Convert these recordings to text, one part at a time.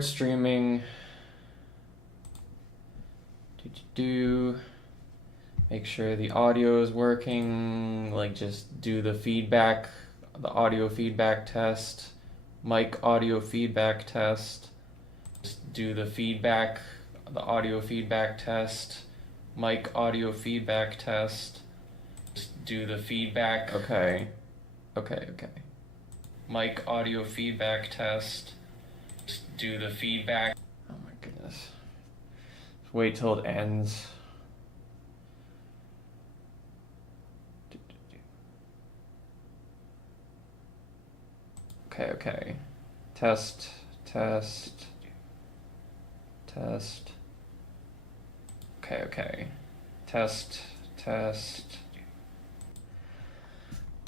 Streaming. Make sure the audio is working. Like, just do the feedback, the audio feedback test, mic audio feedback test. Just do the feedback, the audio feedback test, mic audio feedback test. Just do the feedback. Okay. Mic audio feedback test. Just do the feedback. Oh my goodness. Wait till it ends. Okay. Test. Okay. Test.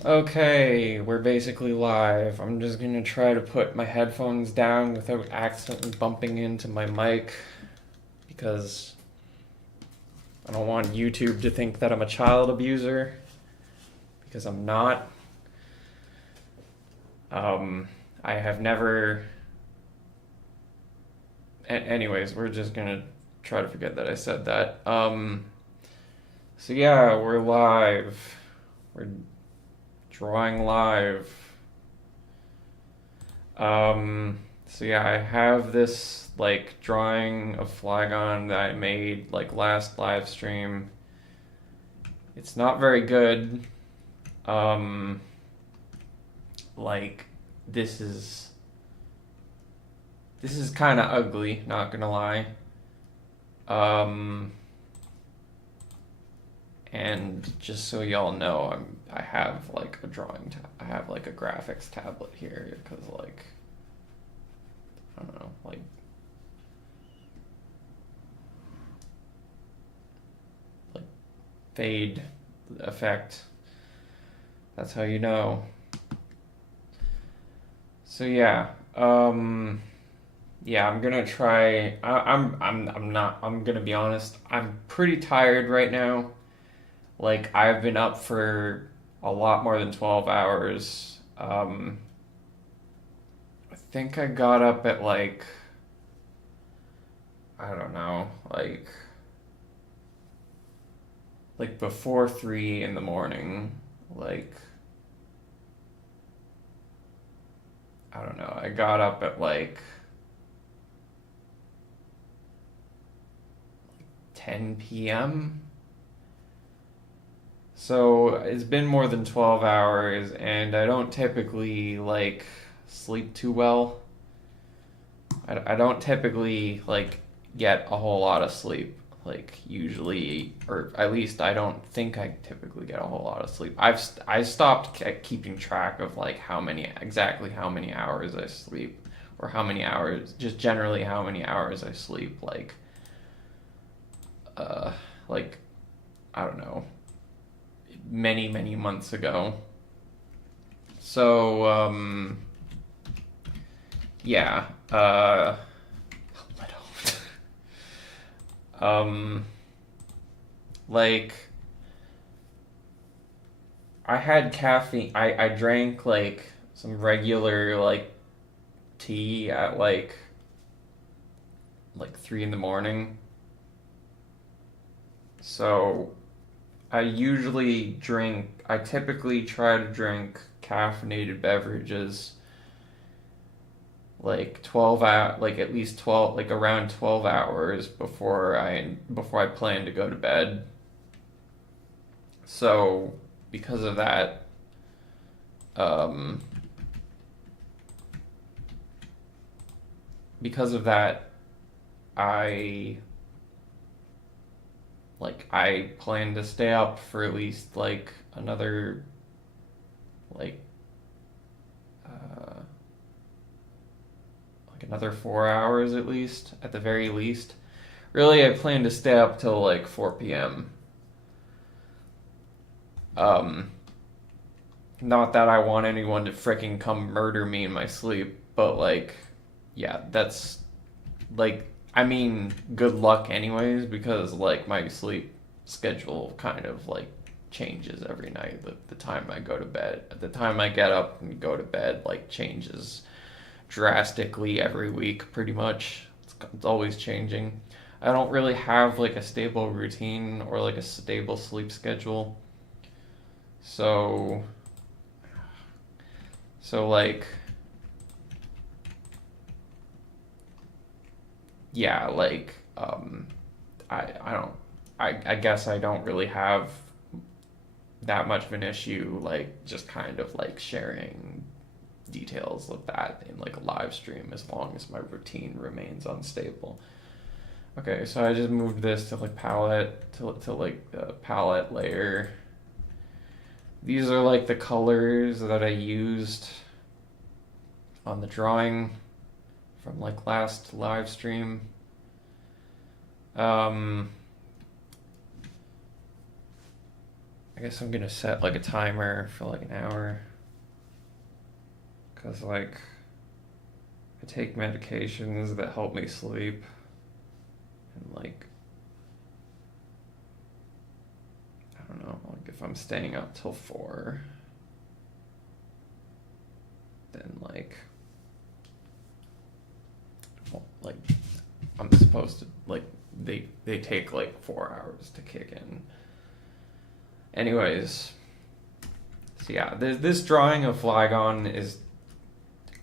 Okay, we're basically live. I'm just gonna try to put my headphones down without accidentally bumping into my mic because I don't want YouTube to think that I'm a child abuser, because I'm not. I have never... Anyways, we're just gonna try to forget that I said that. So yeah, we're live. We're drawing live. So yeah, I have this like drawing of Flygon that I made like last live stream. It's not very good. Like this is kind of ugly, not gonna lie. And just so y'all know, I have like a I have like a graphics tablet here because like I don't know, like fade effect. That's how you know. So yeah, yeah, I'm gonna try. I'm gonna be honest. I'm pretty tired right now. Like, I've been up for a lot more than 12 hours. I think I got up at like, I don't know, like before 3 in the morning. Like, I don't know. I got up at like 10 p.m. So it's been more than 12 hours, and I don't typically like sleep too well. I don't typically like get a whole lot of sleep, like usually, or at least I don't think I typically get a whole lot of sleep. I stopped keeping track of like exactly how many hours I sleep, or how many hours, just generally how many hours I sleep. Like I don't know, many months ago. So yeah, I don't. Like, I had caffeine. I drank like some regular like tea at like 3 in the morning. So I typically try to drink caffeinated beverages like 12 hour, like at least 12, like around 12 hours before I plan to go to bed. So because of that, um, I I plan to stay up for at least like another like uh, like another 4 hours at least, at the very least. Really, I plan to stay up till like 4 p.m. Not that I want anyone to freaking come murder me in my sleep, but like, yeah, that's like, I mean, good luck anyways, because like my sleep schedule kind of like changes every night. The time I go to bed, the time I get up and go to bed, like changes drastically every week, pretty much. It's always changing. I don't really have like a stable routine or like a stable sleep schedule. So, like, yeah, like, I don't, I guess I don't really have that much of an issue, like, just kind of like sharing details of that in like a live stream as long as my routine remains unstable. Okay, so I just moved this to like palette, to like the palette layer. These are like the colors that I used on the drawing from like last live stream. I guess I'm gonna set like a timer for like an hour, because like I take medications that help me sleep, and like I don't know, like if I'm staying up till 4, then like I'm supposed to like they take like 4 hours to kick in. Anyways, so yeah, this drawing of Flygon is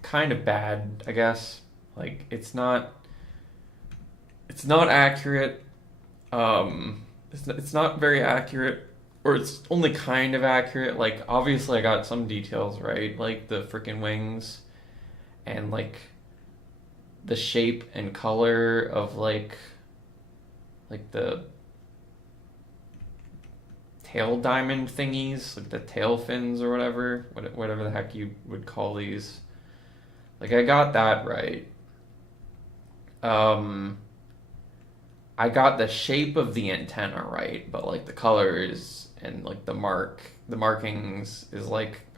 kind of bad, I guess. Like it's not accurate. It's not very accurate, or it's only kind of accurate. Like obviously I got some details right, like the freaking wings and like the shape and color of like the tail diamond thingies, like the tail fins or whatever the heck you would call these. Like I got that right. I got the shape of the antenna right, but like the colors and like the markings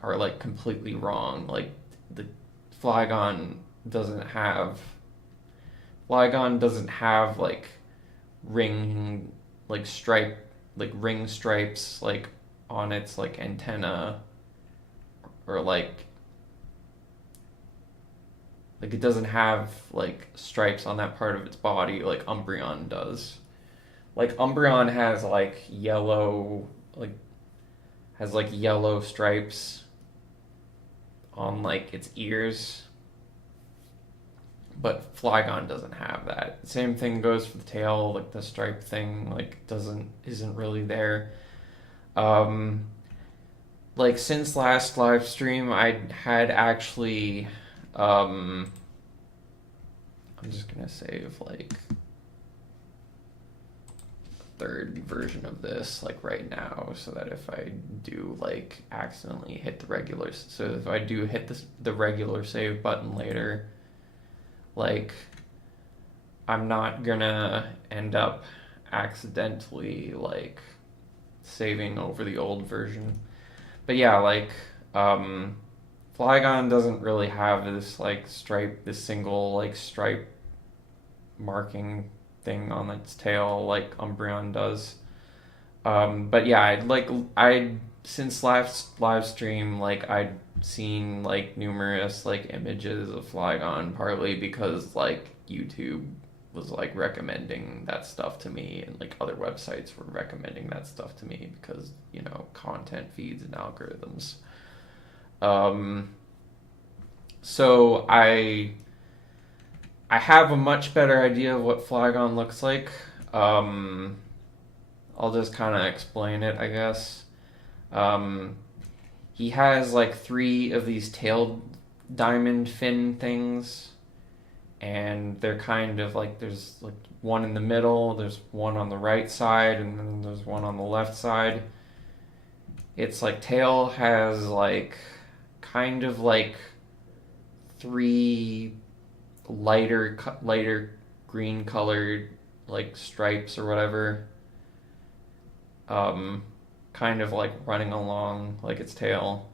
are like completely wrong. Like the Flygon doesn't have like ring like stripe like ring stripes like on its like antenna, or like it doesn't have like stripes on that part of its body like Umbreon does. Like Umbreon has like yellow stripes on like its ears, but Flygon doesn't have that. Same thing goes for the tail, like the stripe thing like isn't really there. Like since last live stream I had actually I'm just gonna save like a third version of this like right now, so that if I do like accidentally hit if I do hit the regular save button later, like I'm not gonna end up accidentally like saving over the old version. But yeah, like Flygon doesn't really have this like this single like stripe marking thing on its tail like Umbreon does. But yeah, since live stream, like I'd seen like numerous like images of Flygon, partly because like YouTube was like recommending that stuff to me, and like other websites were recommending that stuff to me because, you know, content feeds and algorithms. So I have a much better idea of what Flygon looks like. I'll just kind of explain it, I guess. He has like 3 of these tail diamond fin things, and they're kind of like, there's like one in the middle, there's one on the right side, and then there's one on the left side. Its like tail has like kind of like 3 lighter green colored like stripes or whatever, kind of like running along like its tail.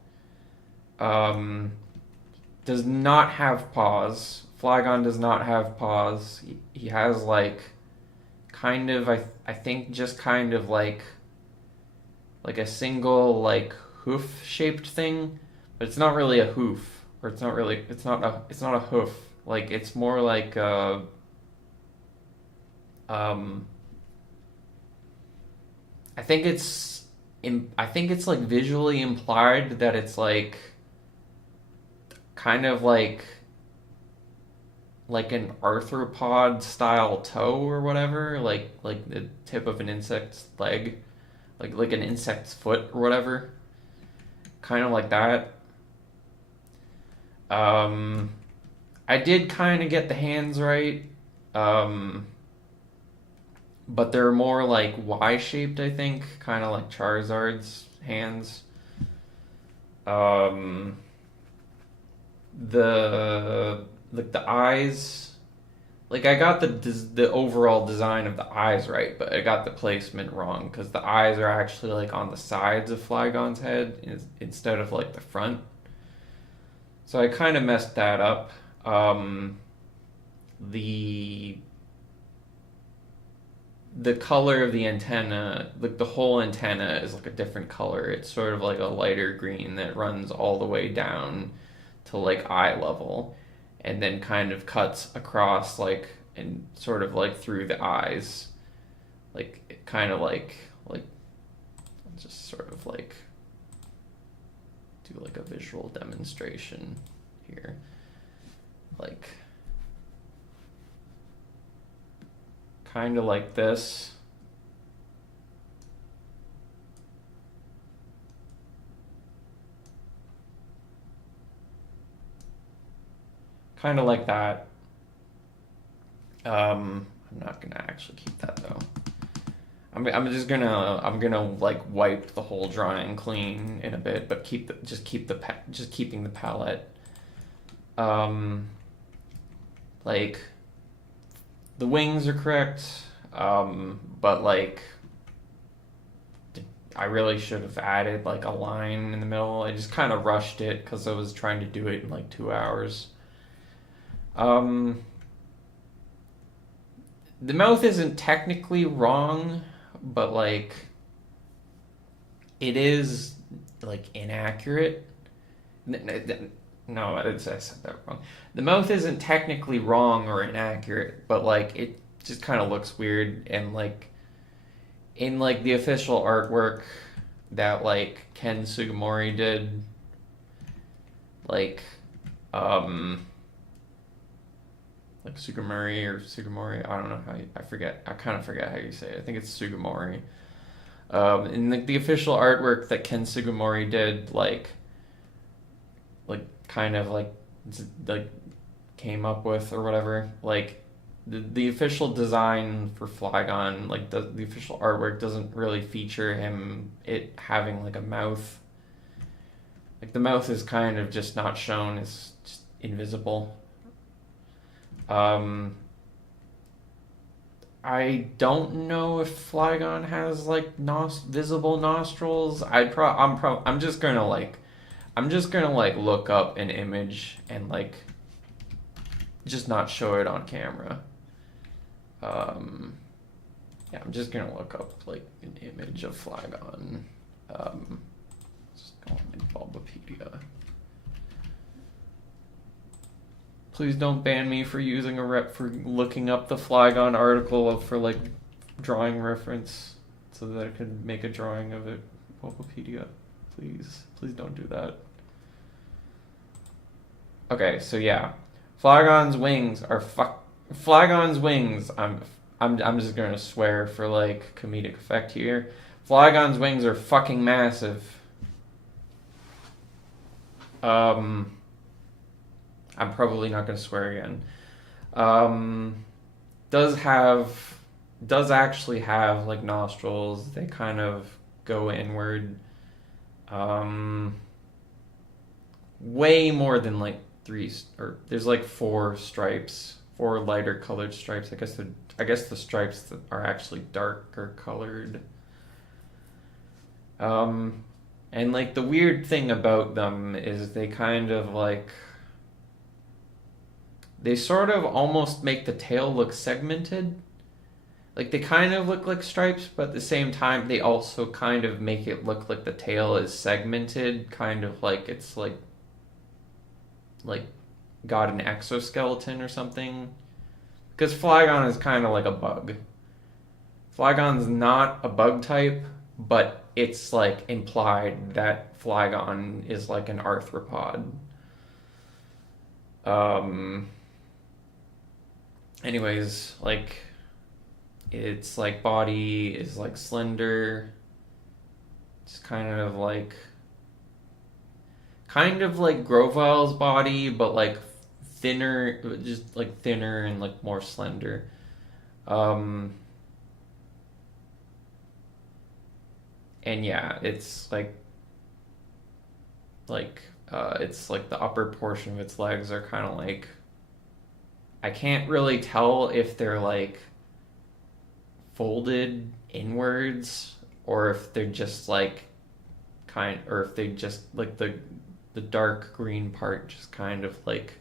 Does not have paws. Flygon does not have paws. He has like kind of I think just kind of like a single like hoof shaped thing, but it's not really a hoof. or it's not really, it's not a hoof. Like it's more like um, I think I think it's like visually implied that it's like kind of like an arthropod style toe or whatever, like the tip of an insect's leg, like an insect's foot or whatever, kind of like that. Um, I did kind of get the hands right, um, but they're more like Y shaped, I think, kind of like Charizard's hands. Um, the like the eyes, like I got the overall design of the eyes right, but I got the placement wrong because the eyes are actually like on the sides of Flygon's head instead of like the front. So I kind of messed that up. The the color of the antenna, like the whole antenna is like a different color. It's sort of like a lighter green that runs all the way down to like eye level and then kind of cuts across like and sort of like through the eyes. Like it kind of like I'll just sort of like do like a visual demonstration here. Like kind of like this. Kind of like that. I'm not gonna actually keep that though. I'm gonna like wipe the whole drawing clean in a bit, but just keeping the palette. Um, like the wings are correct, but like I really should have added like a line in the middle. I just kind of rushed it because I was trying to do it in like 2 hours. Um, the mouth isn't technically wrong, but like it is like inaccurate. No, I said that wrong. The mouth isn't technically wrong or inaccurate, but like it just kind of looks weird and like in like the official artwork that like Ken Sugimori did, like um like Sugimori or Sugimori, I don't know how I forget. I kind of forget how you say it. I think it's Sugimori. In the official artwork that Ken Sugimori did, like kind of like came up with or whatever, like the official design for Flygon, like the official artwork doesn't really feature it having like a mouth. Like the mouth is kind of just not shown, it's just invisible. Um, I don't know if Flygon has like visible nostrils. I'm just gonna like look up an image and like just not show it on camera. Um, yeah, I'm just gonna look up like an image of Flygon. Just go on Bulbapedia. Please don't ban me for using a rep for looking up the Flygon article for like drawing reference so that I can make a drawing of it. Bulbapedia. Please don't do that. Okay, so yeah. Flygon's wings are Flygon's wings. I'm just gonna swear for like comedic effect here. Flygon's wings are fucking massive. I'm probably not gonna swear again. Um, does actually have like nostrils. They kind of go inward. Um, way more than like or there's like four lighter colored stripes. I guess the stripes that are actually darker colored. And like the weird thing about them is they kind of like they sort of almost make the tail look segmented. Like they kind of look like stripes, but at the same time they also kind of make it look like the tail is segmented, kind of like it's like like got an exoskeleton or something. Because Flygon is kind of like a bug. Flygon's not a bug type, but it's like implied that Flygon is like an arthropod. Um, anyways, like its like body is like slender. It's kind of like Grovil's body, but like thinner, just like thinner and like more slender. Um, and yeah, it's like the upper portion of its legs are kind of like I can't really tell if they're like folded inwards or if they're just like or if they just like the dark green part just kind of like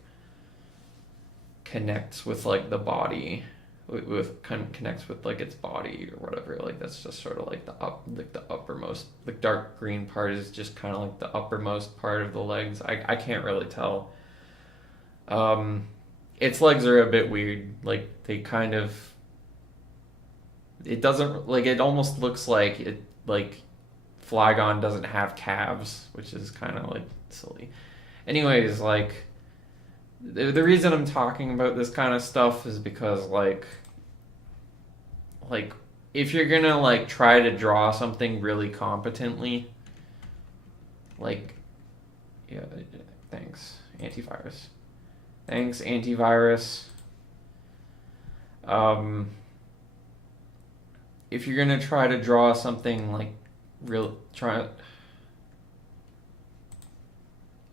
connects with like the body with kind of connects with like its body or whatever. Like that's just sort of like the uppermost, the dark green part is just kind of like the uppermost part of the legs. I can't really tell. um its legs are a bit weird, like they kind of, it doesn't like, it almost looks like it like Flygon doesn't have calves, which is kind of like silly. Anyways, like the reason I'm talking about this kind of stuff is because like if you're gonna like try to draw something really competently, like yeah, thanks antivirus, thanks antivirus. Um, if you're gonna try to draw something like real try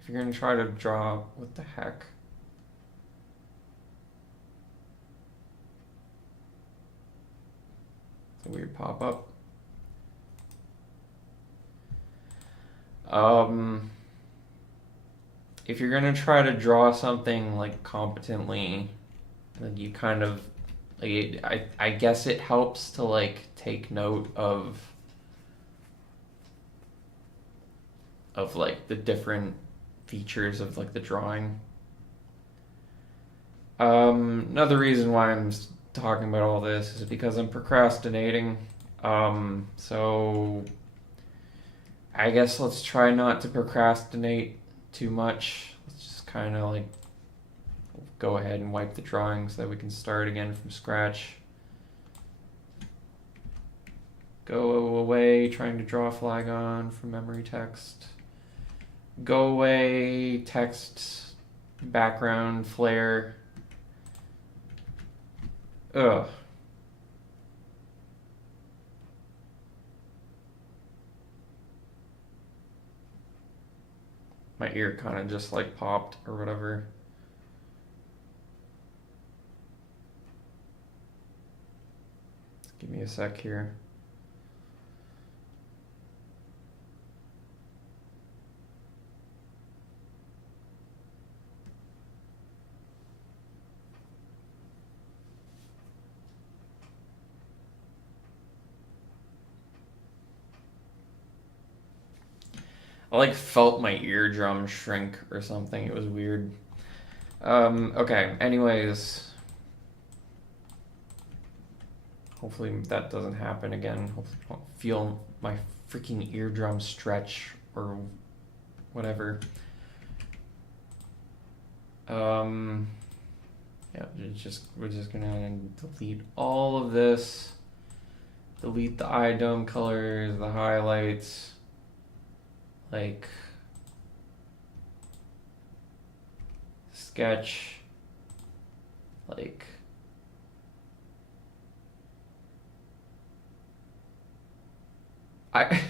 if you're gonna try to draw, what the heck? It's a weird pop-up. If you're gonna try to draw something like competently, then you kind of like I guess it helps to like take note of like the different features of like the drawing. Another reason why I'm talking about all this is because I'm procrastinating. So I guess let's try not to procrastinate too much. Let's just kind of like go ahead and wipe the drawing so that we can start again from scratch. Go away trying to draw Flygon from memory text. Go away text background flare. Ugh. My ear kind of just like popped or whatever. Give me a sec here. I like felt my eardrum shrink or something. It was weird. Okay, anyways. Hopefully that doesn't happen again. Hopefully I don't feel my freaking eardrum stretch or whatever. Yeah, we're just gonna delete all of this. Delete the eye dome colors, the highlights. Like sketch, like I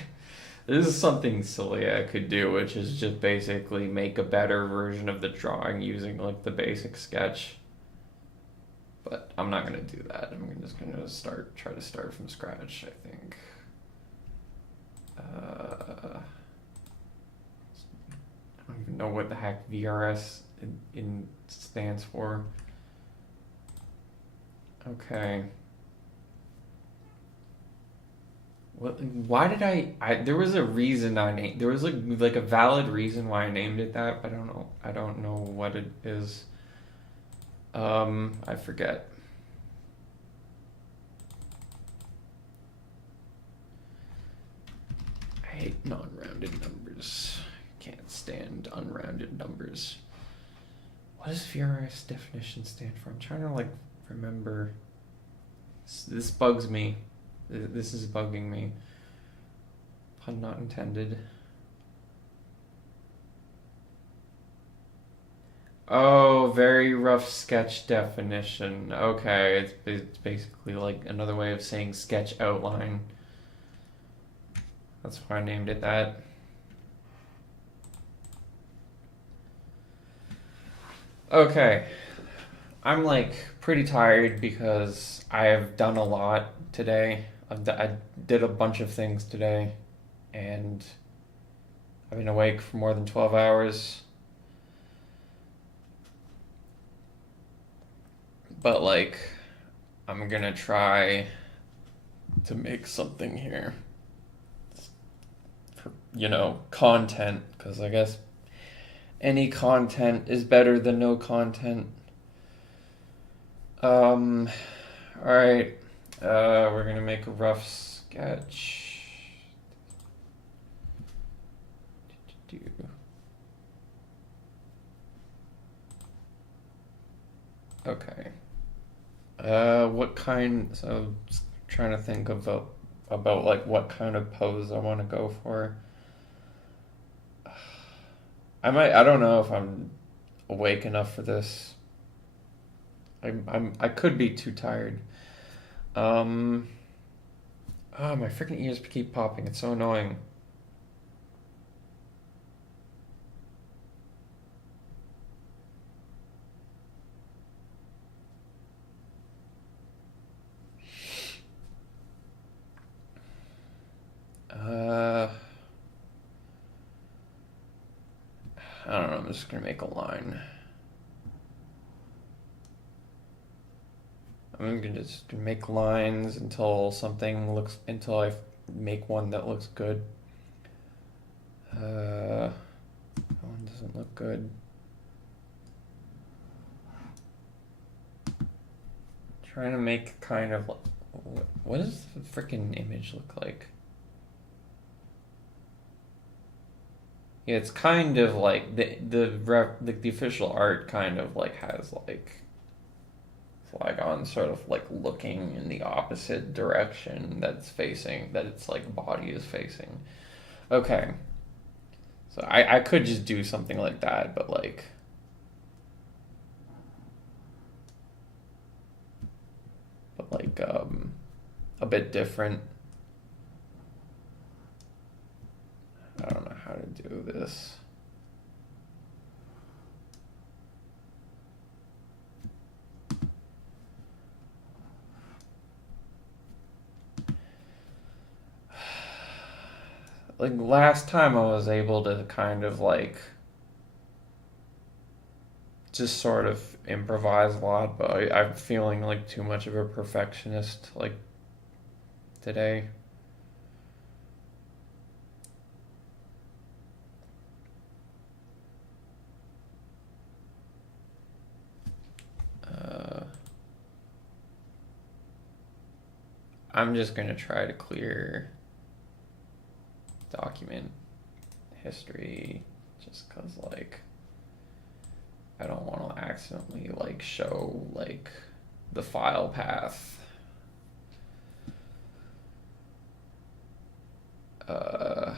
this is something silly I could do, which is just basically make a better version of the drawing using like the basic sketch. But I'm not gonna do that. I'm just gonna try to start from scratch, I think. I don't even know what the heck VRS stands for. Okay. What? Why did there was a reason I named. There was like a valid reason why I named it that. But I don't know. I don't know what it is. I forget. I hate non-rounded numbers. Can't stand unrounded numbers. What does VRS definition stand for? I'm trying to like remember. This bugs me. This is bugging me. Pun not intended. Oh, very rough sketch definition. Okay, it's basically like another way of saying sketch outline. That's why I named it that. Okay. I'm like pretty tired because I have done a lot today. I did a bunch of things today, and I've been awake for more than 12 hours. But like, I'm gonna try to make something here for, content, because I guess any content is better than no content. Alright. We're gonna make a rough sketch. Okay. What kind? So, just trying to think about like what kind of pose I want to go for. I don't know if I'm awake enough for this. I could be too tired. Oh, my freaking ears keep popping. It's so annoying. I don't know. I'm just gonna make a line. I'm gonna just make lines until I make one that looks good. That one doesn't look good. Trying to make kind of like, what does the freaking image look like? Yeah, it's kind of like the official art kind of like has like Flygon sort of like looking in the opposite direction that its like body is facing. Okay. So I could just do something like that, but like a bit different. I don't know how to do this. Like last time I was able to kind of like just sort of improvise a lot, but I'm feeling like too much of a perfectionist like today. I'm just gonna try to clear document history just because like I don't want to accidentally like show like the file path. Okay,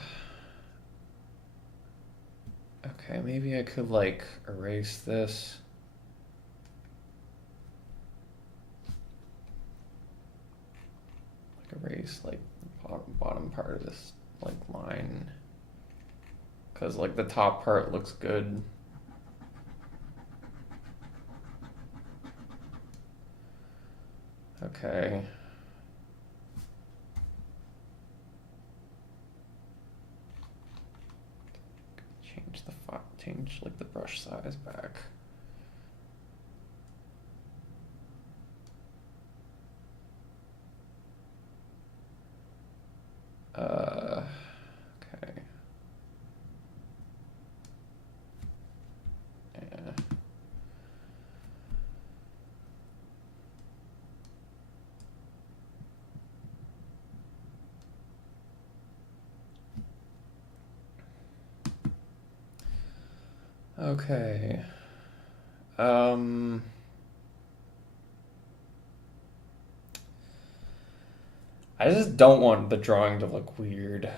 maybe I could like erase this. Like erase like bottom part of this like line, because like the top part looks good. Okay. Change like the brush size back. Okay. Um, I just don't want the drawing to look weird.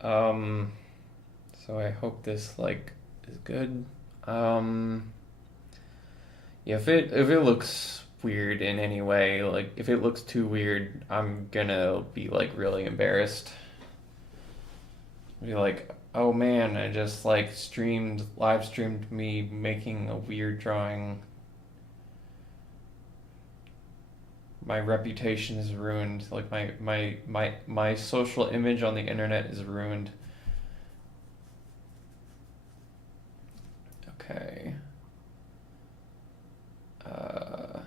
Um, so I hope this like is good. Um, yeah, if it looks weird in any way, like if it looks too weird, I'm gonna be like really embarrassed. Be like, oh man, I just like live streamed me making a weird drawing. My reputation is ruined. Like my social image on the internet is ruined. Okay. Uh,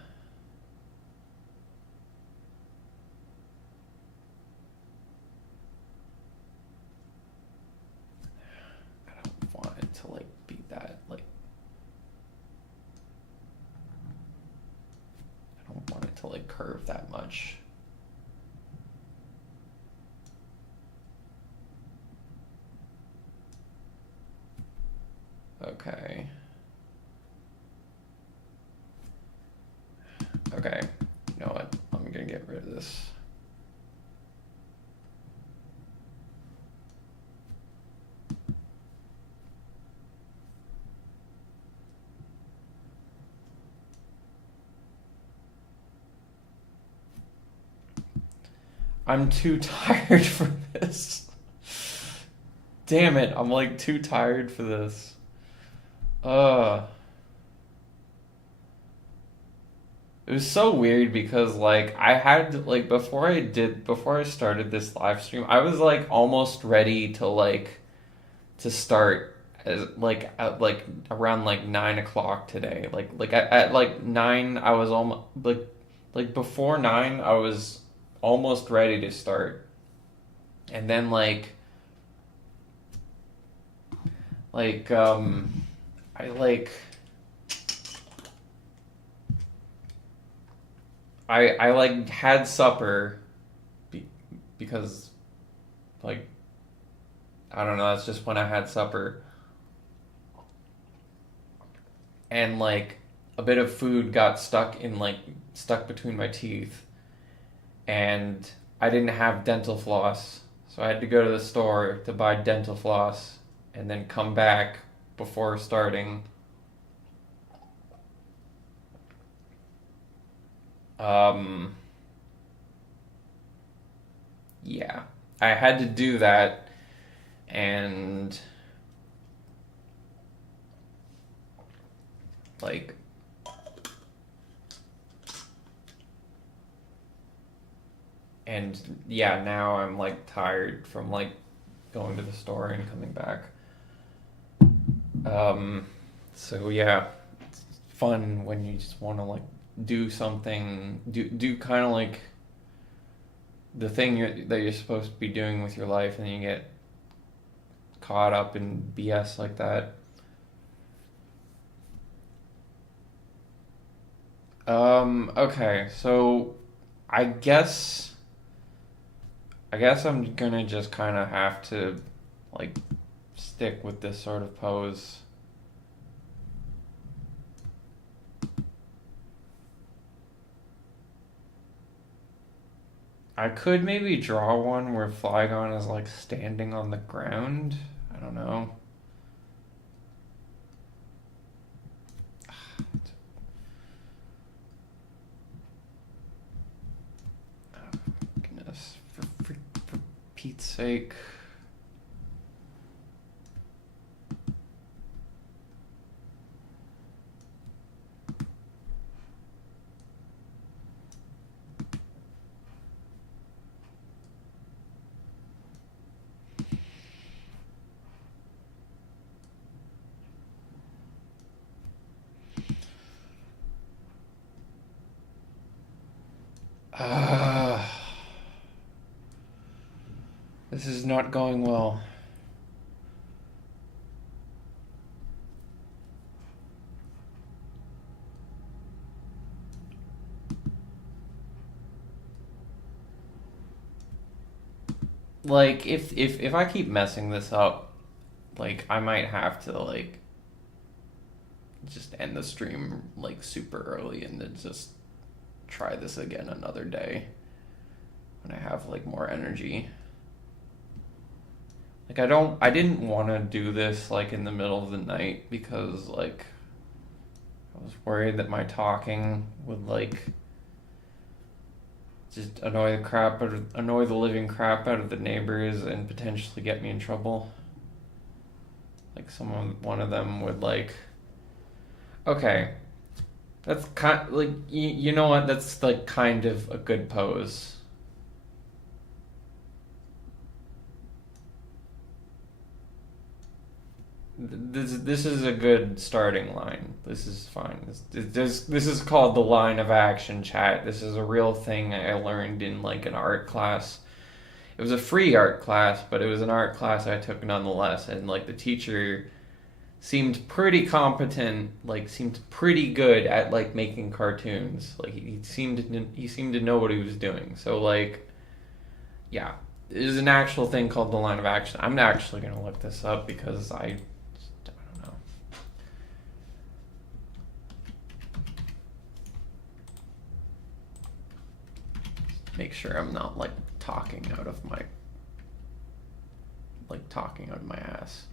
I don't want it to like be that like. I don't want it to like curve that much. Okay. Okay. You know what? I'm gonna get rid of this. I'm too tired for this. Damn it, I'm like too tired for this. Uh, it was so weird because like I had like before I started this live stream, I was like almost ready to start as like at like around like 9 o'clock today. Like at like 9 I was almost like before 9 I was almost ready to start. And then like I like I like had supper be, because like I don't know, that's just when I had supper. And like a bit of food got stuck between my teeth, and I didn't have dental floss, so I had to go to the store to buy dental floss and then come back before starting. Um, yeah, I had to do that, and like and yeah, now I'm like tired from like going to the store and coming back. Um, so yeah, it's fun when you just want to like do something, do kind of like the thing that you're supposed to be doing with your life, and you get caught up in BS like that. Okay, so I guess I guess I'm gonna just kind of have to like stick with this sort of pose. I could maybe draw one where Flygon is like standing on the ground. I don't know. Oh, goodness, for Pete's sake. Uh, this is not going well. Like if I keep messing this up, like I might have to like just end the stream like super early and then just try this again another day when I have like more energy. Like I didn't want to do this like in the middle of the night because like I was worried that my talking would like just annoy the living crap out of the neighbors and potentially get me in trouble. Like one of them would like, okay, that's kind like you know what? That's like kind of a good pose. This is a good starting line. This is fine. This is called the line of action, chat. This is a real thing I learned in like an art class. It was a free art class, but it was an art class I took nonetheless, and like the teacher seemed pretty competent, like seemed pretty good at like making cartoons. Like he seemed to know what he was doing. So like yeah, there's an actual thing called the line of action. I'm actually gonna look this up because I don't know. Make sure I'm not like talking out of my ass.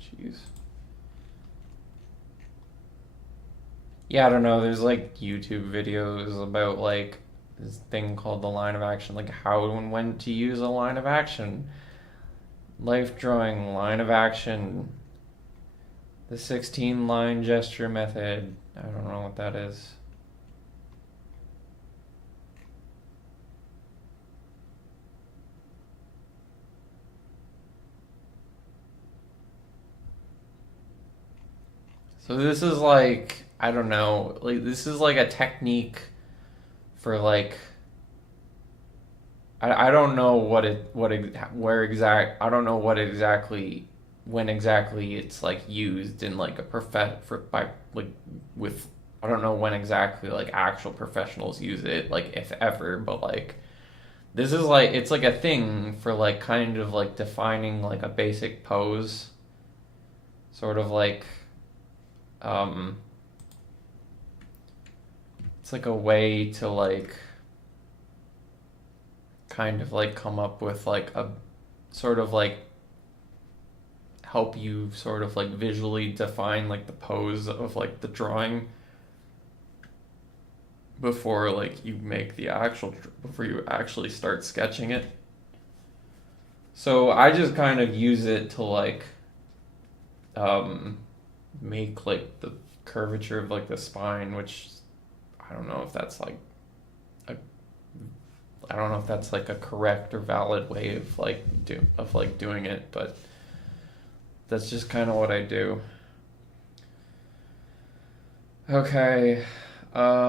Jeez. Yeah, I don't know. There's like YouTube videos about like this thing called the line of action, like how and when to use a line of action. Life drawing, line of action, the 16 line gesture method. I don't know what that is. So this is like, I don't know, like this is like a technique for like I don't know I don't know what exactly when exactly it's like used in like a with I don't know when exactly like actual professionals use it, like if ever, but like this is like it's like a thing for like kind of like defining like a basic pose, sort of like it's like a way to like kind of like come up with like a sort of like help you sort of like visually define like the pose of like the drawing before like you make the actual before you actually start sketching it. So I just kind of use it to like make like the curvature of like the spine, which I don't know if that's like I don't know if that's like a correct or valid way of like doing it, but that's just kind of what I do. Okay, I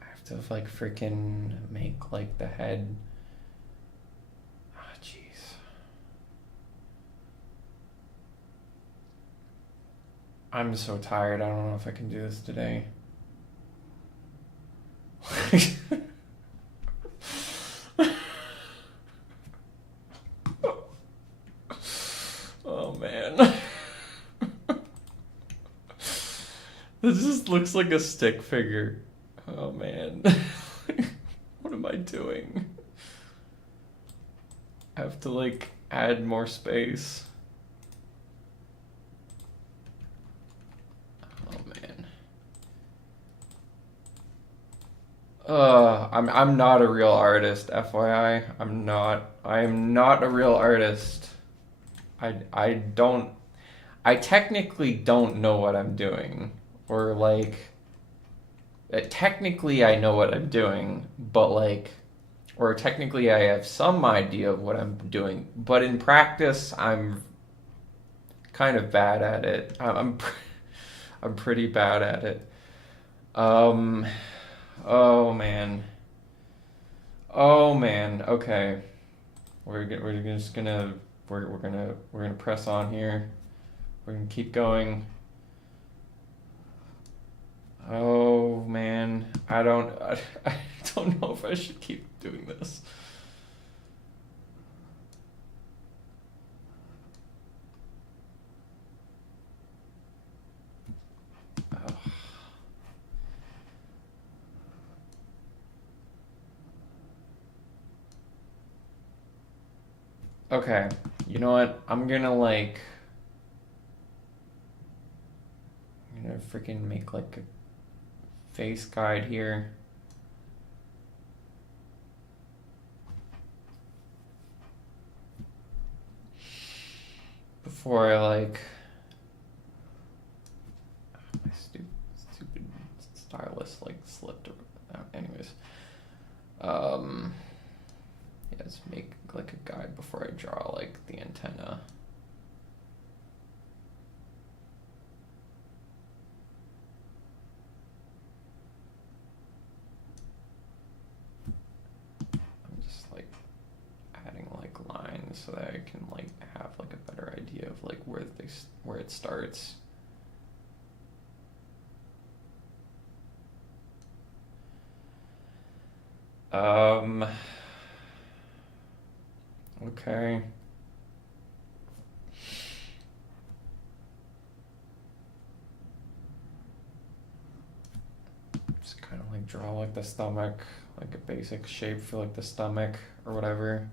have to like freaking make like the head. Ah, jeez. I'm so tired. I don't know if I can do this today. Oh man. This just looks like a stick figure. Oh man. What am I doing? I have to like add more space. I'm not a real artist, FYI. I am not a real artist. I technically don't know what I'm doing. Or like technically I know what I'm doing, but like or technically I have some idea of what I'm doing, but in practice I'm kind of bad at it. I'm pretty bad at it. Um, oh man. Oh man. Okay. We're just gonna we're gonna press on here. We're gonna keep going. Oh man, I don't know if I should keep doing this. Oh. Okay, you know what? I'm gonna freaking make like a face guide here. Before I my stupid stylus slipped. Anyways, yeah, let's make like a guide before I draw like the antenna. I'm just adding lines so that I can have a better idea of where it starts. Okay. Just kind of draw the stomach, a basic shape for the stomach or whatever.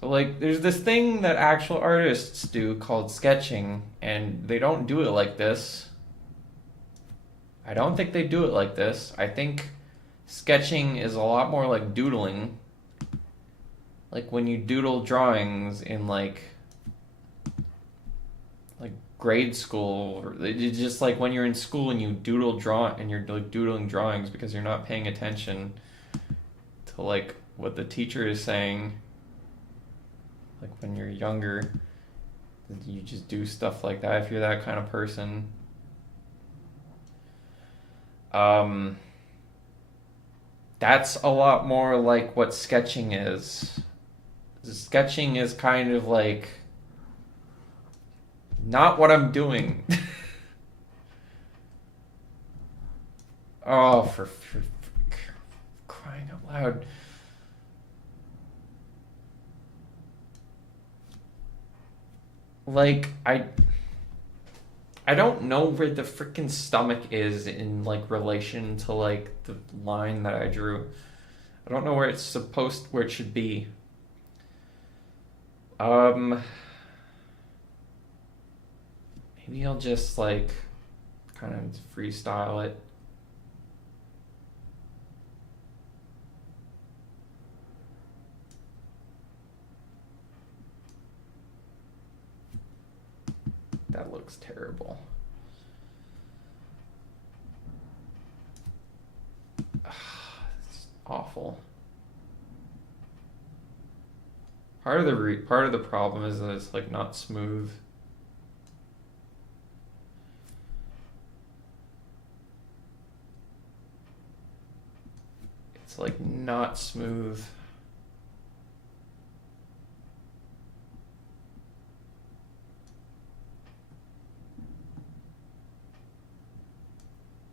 So there's this thing that actual artists do called sketching, and they don't do it like this. I don't think they do it like this. I think sketching is a lot more like doodling. Like when you doodle drawings in grade school, or it's just when you're in school and you doodle draw and you're doodling drawings because you're not paying attention to what the teacher is saying. When you're younger, you just do stuff like that if you're that kind of person. That's a lot more like what sketching is. Sketching is kind of not what I'm doing. Oh, for crying out loud. I don't know where the freaking stomach is in relation to the line that I drew. I don't know where it should be. Maybe I'll just kind of freestyle it. That looks terrible. It's awful. Part of the problem is that it's not smooth. It's not smooth.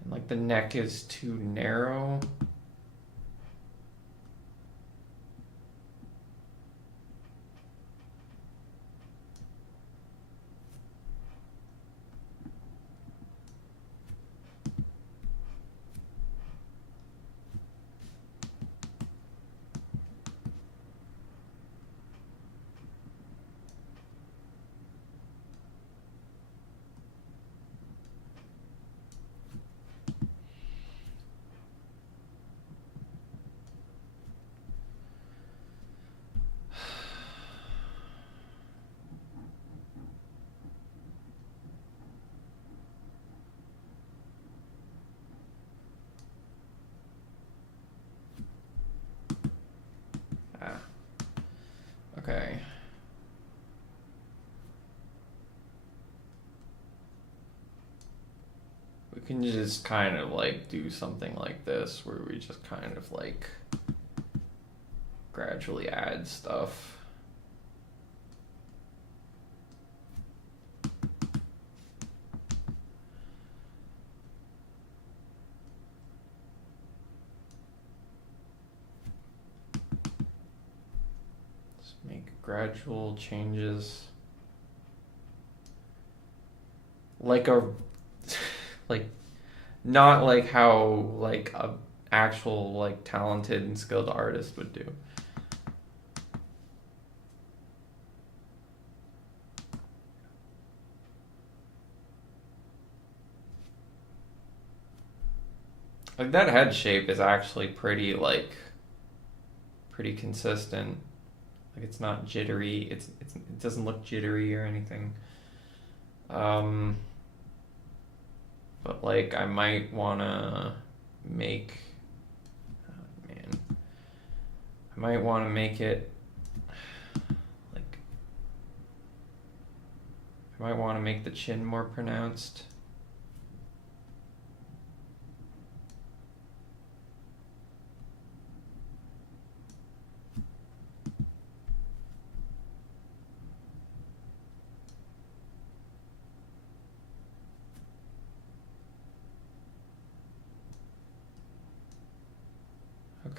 And the neck is too narrow. can just kind of like do something like this where we just kind of like gradually add stuff. Just make gradual changes. Like a like not like how like a actual like talented and skilled artist would do. Like that head shape is actually pretty pretty consistent. Like it's not jittery. It doesn't look jittery or anything. But like I might wanna make, oh man, I might wanna make it like, I might wanna make the chin more pronounced.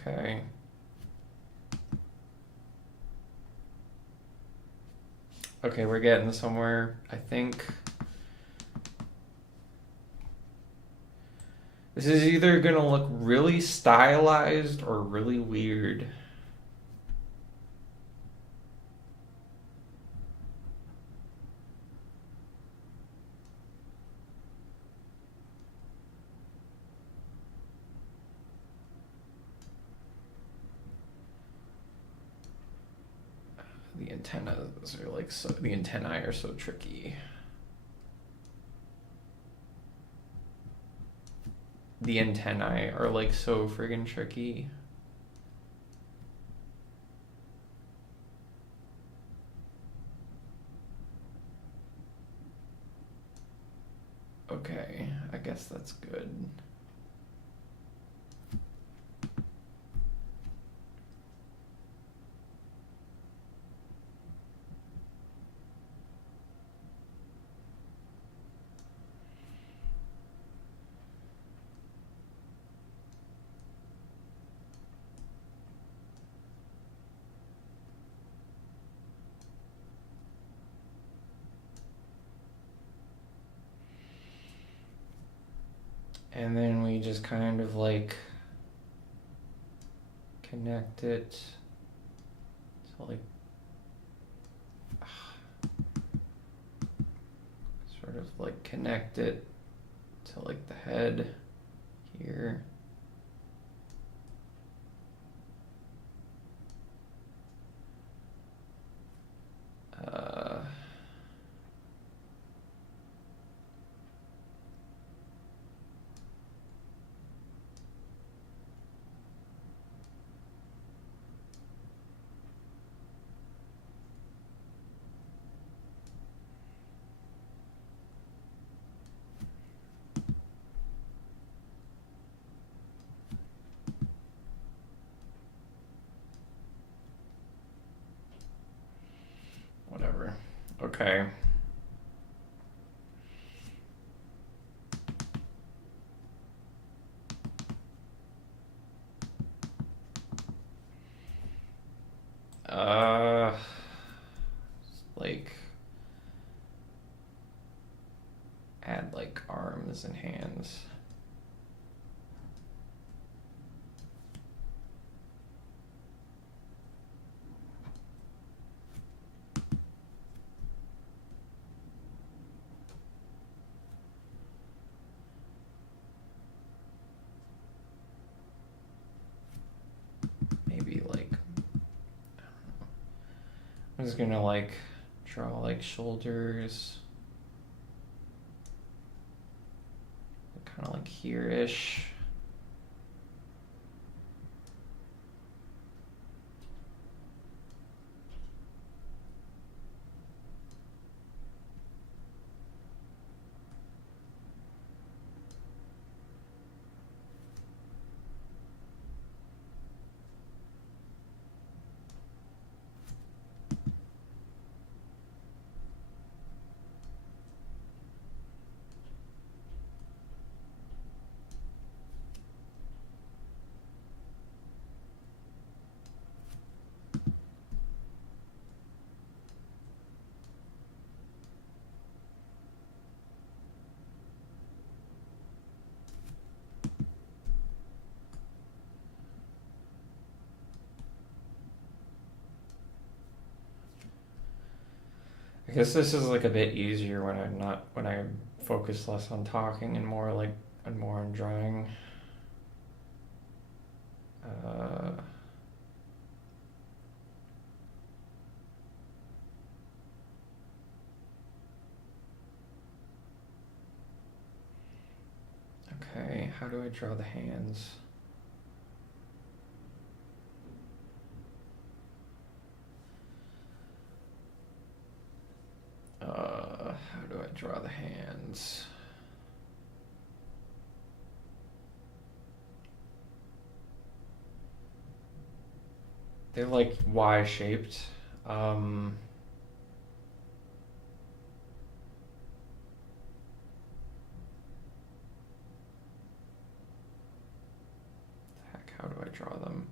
Okay. Okay, we're getting somewhere, I think. This is either gonna look really stylized or really weird. The antennas are like so, the antennae are so tricky. The antennae are like so friggin' tricky. Okay, I guess that's good. And then we just kind of like connect it to like sort of like connect it to like the head here. Whatever. Okay. Like add like arms and hands. Maybe like, I don't know. I'm just gonna like draw like shoulders. Kind of like here-ish. I guess this is like a bit easier when I focus less on talking and more on drawing. Okay, how do I draw the hands? How do I draw the hands? They're like Y-shaped. Heck, how do I draw them?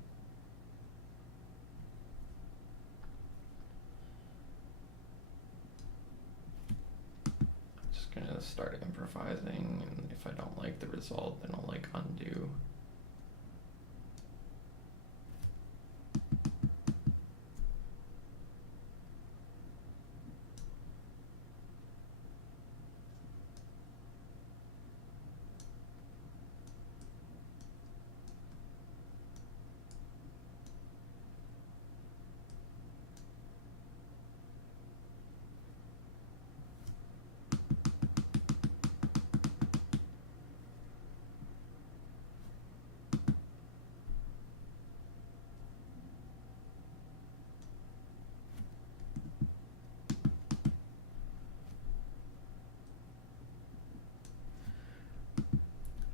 I'm just gonna start improvising, and if I don't like the result, then I'll like undo.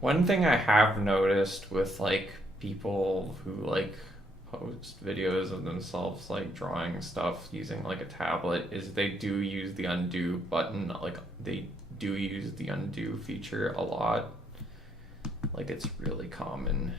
One thing I have noticed with like people who like post videos of themselves like drawing stuff using like a tablet is they do use the undo button, like they do use the undo feature a lot. Like it's really common.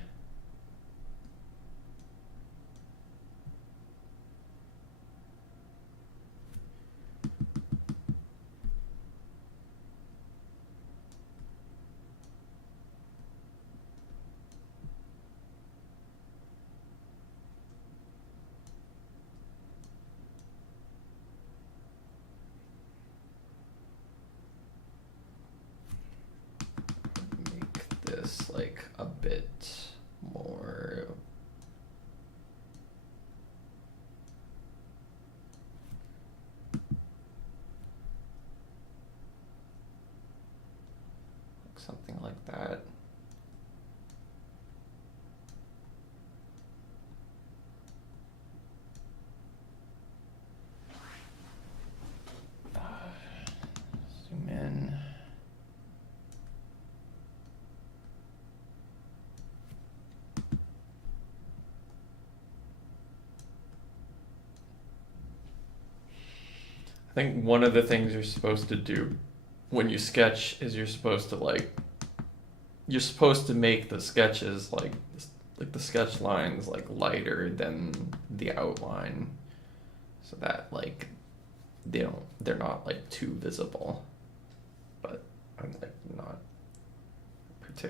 Make this like a bit more. Something like that. Zoom in. I think one of the things you're supposed to do when you sketch is you're supposed to make the sketches like the sketch lines like lighter than the outline, so that like they're not like too visible. But I'm like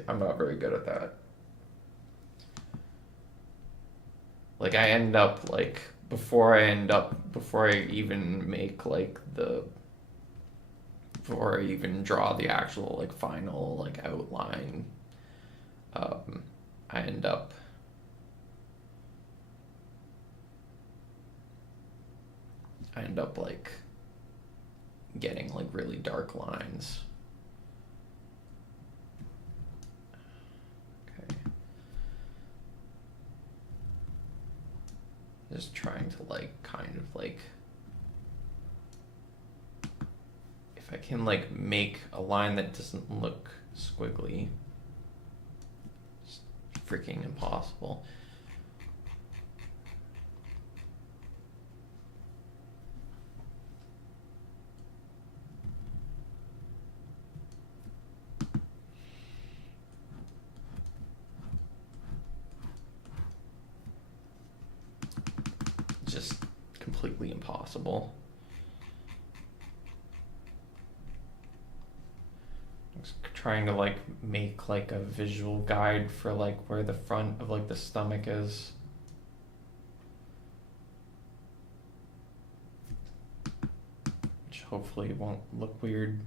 I'm not very good at that. Like I end up like before I even make like before I even draw the actual like final like outline, I end up like getting like really dark lines. Okay. Just trying to like kind of like, if I can like make a line that doesn't look squiggly. It's freaking impossible. Just completely impossible. I was trying to like make like a visual guide for like where the front of like the stomach is. Which hopefully won't look weird.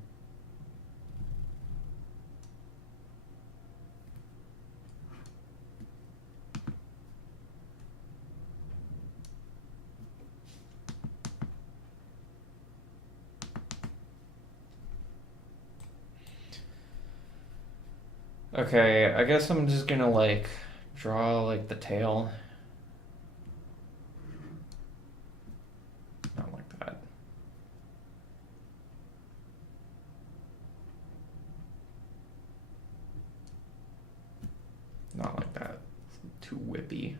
Okay, I guess I'm just gonna like draw like the tail. Not like that. Not like that. It's too whippy.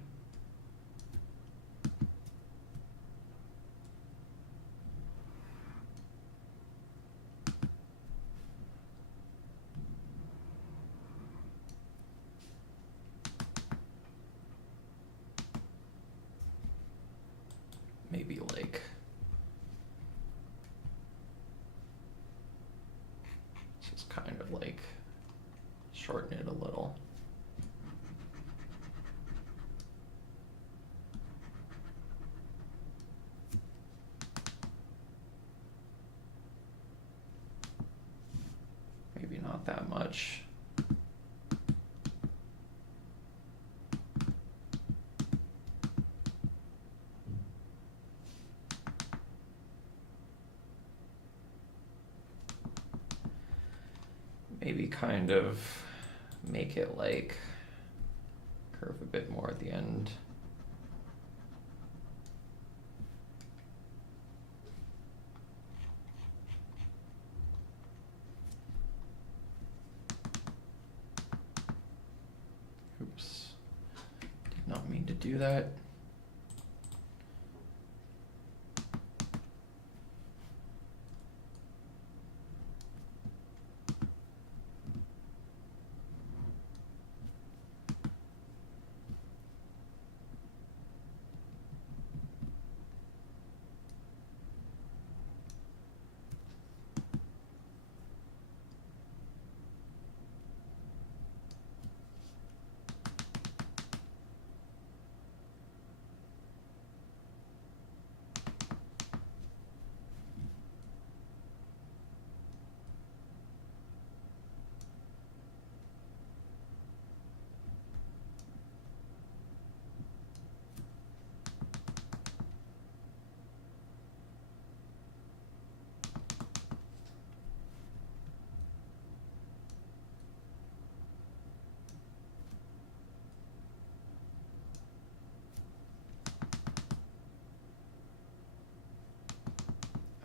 Maybe like just kind of like shorten it a little. Maybe not that much. Maybe kind of make it like curve a bit more at the end. Oops, did not mean to do that.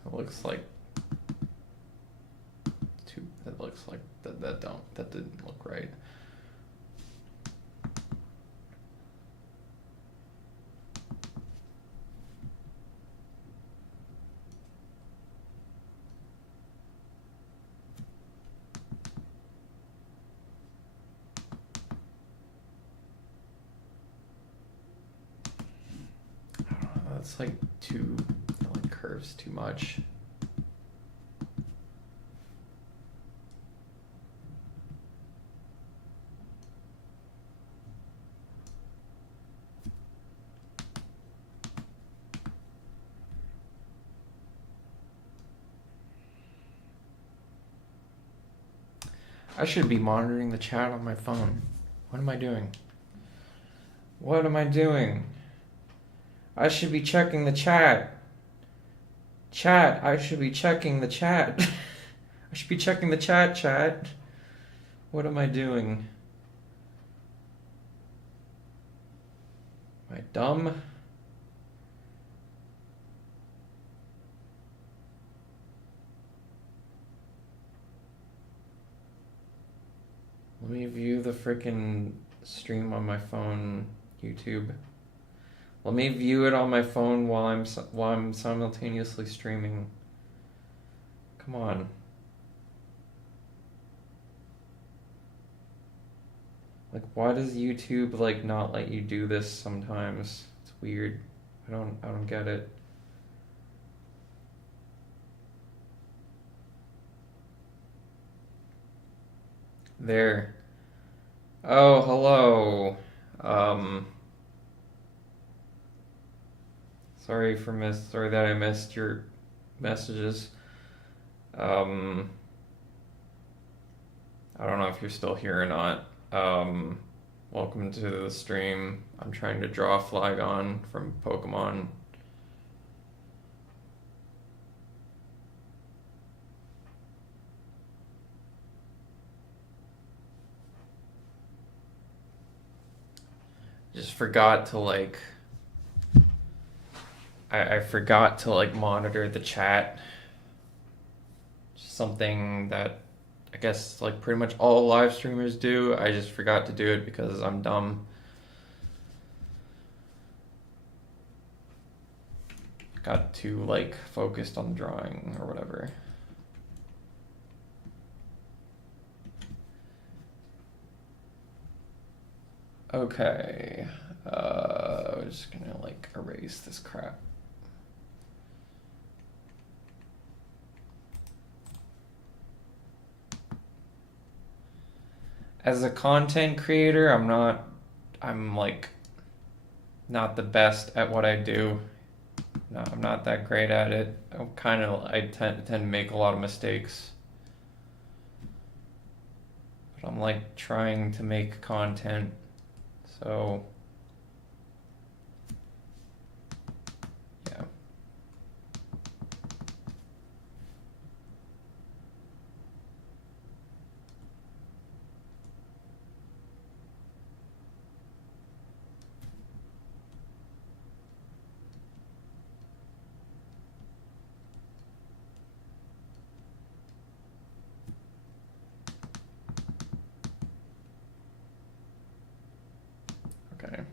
It looks like two. That looks like that didn't look right. I don't know. That's like too. It like curves too much. I should be monitoring the chat on my phone. What am I doing? What am I doing? I should be checking the chat. Chat, I should be checking the chat. I should be checking the chat. What am I doing? Am I dumb? Let me view the frickin' stream on my phone, YouTube. Let me view it on my phone while I'm simultaneously streaming. Come on. Like, why does YouTube like not let you do this sometimes? It's weird. I don't get it. There. Oh, hello. Sorry that I missed your messages. Um, I don't know if you're still here or not. Welcome to the stream. I'm trying to draw Flygon from Pokemon. Just forgot to like I forgot to like monitor the chat. Something that I guess like pretty much all live streamers do. I just forgot to do it because I'm dumb. Got too like focused on the drawing or whatever. Okay. We're just gonna like erase this crap. As a content creator, I'm like not the best at what I do. No, I'm not that great at it. I tend to make a lot of mistakes. But I'm like trying to make content. So yeah. Okay.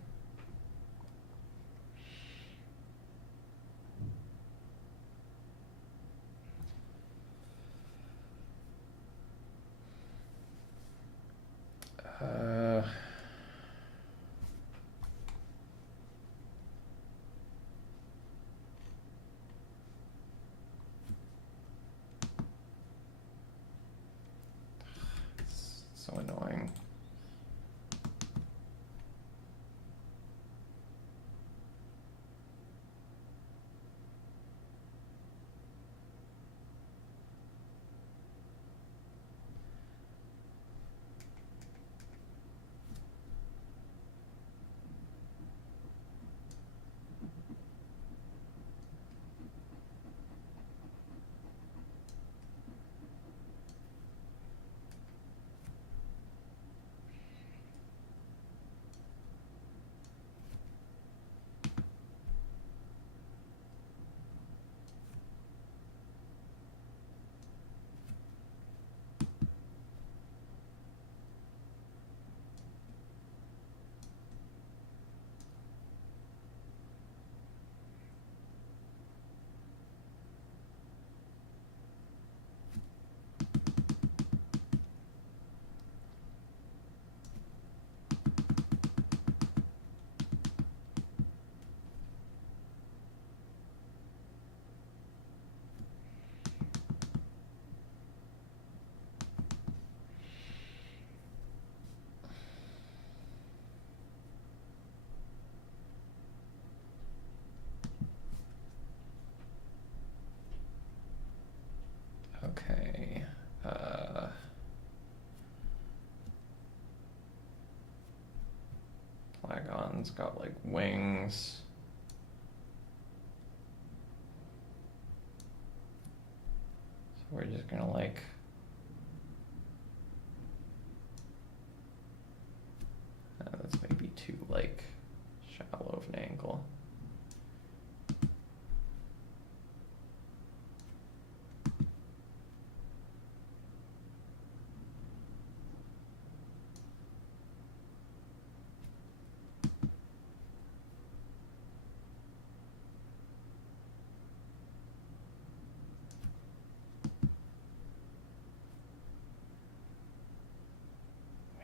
Uh, it's so annoying. Okay. Flygon's got like wings. So we're just gonna like that's maybe too like shallow of an angle.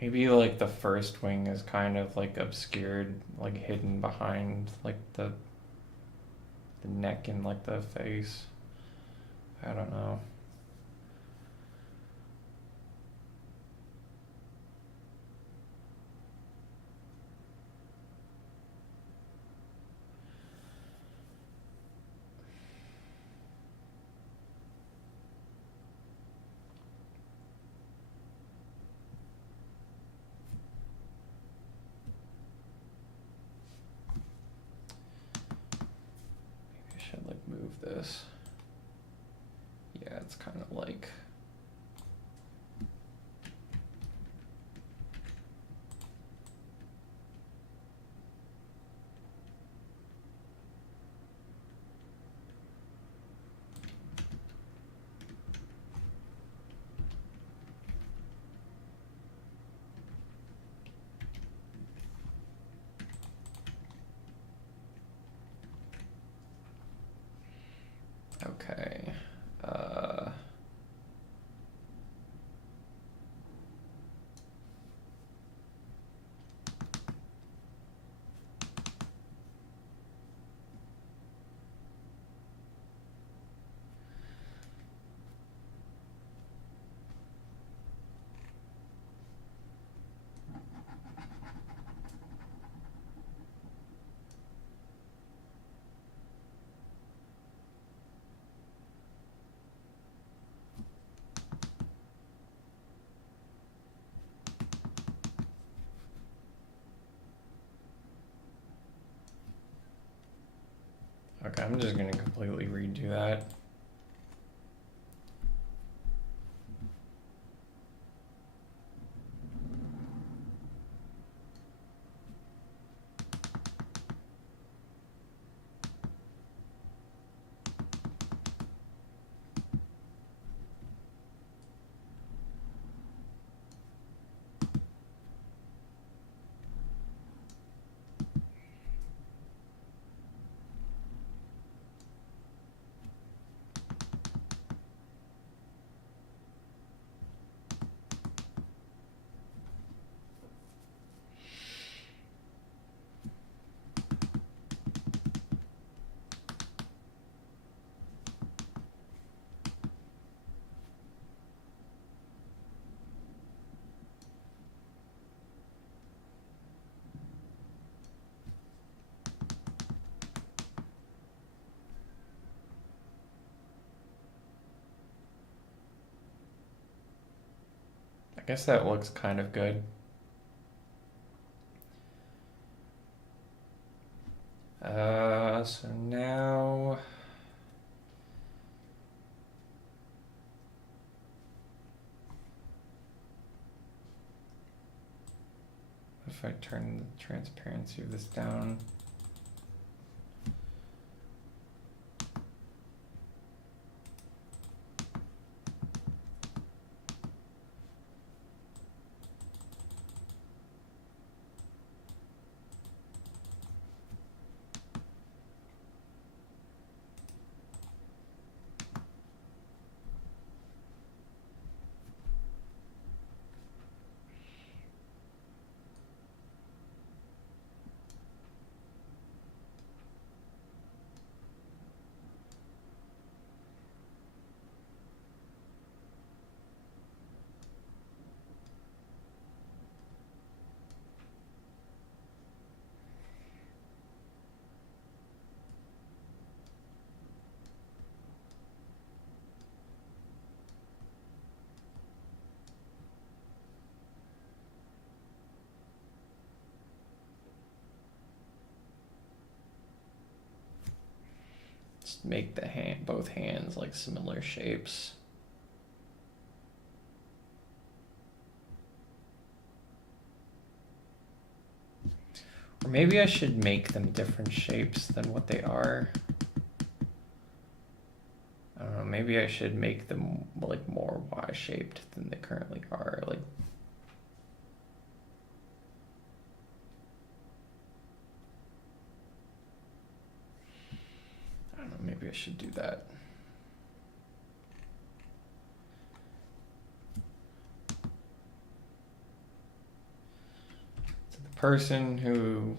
Maybe like the first wing is kind of like obscured, like hidden behind like the neck and like the face. I don't know. move this. Yeah, it's kind of like. Okay. Okay, I'm just gonna completely redo that. I guess that looks kind of good. So now if I turn the transparency of this down. Just make the both hands like similar shapes. Or maybe I should make them different shapes than what they are. I don't know, maybe I should make them like more Y-shaped than they currently are. Like I don't know, maybe I should do that. So the person who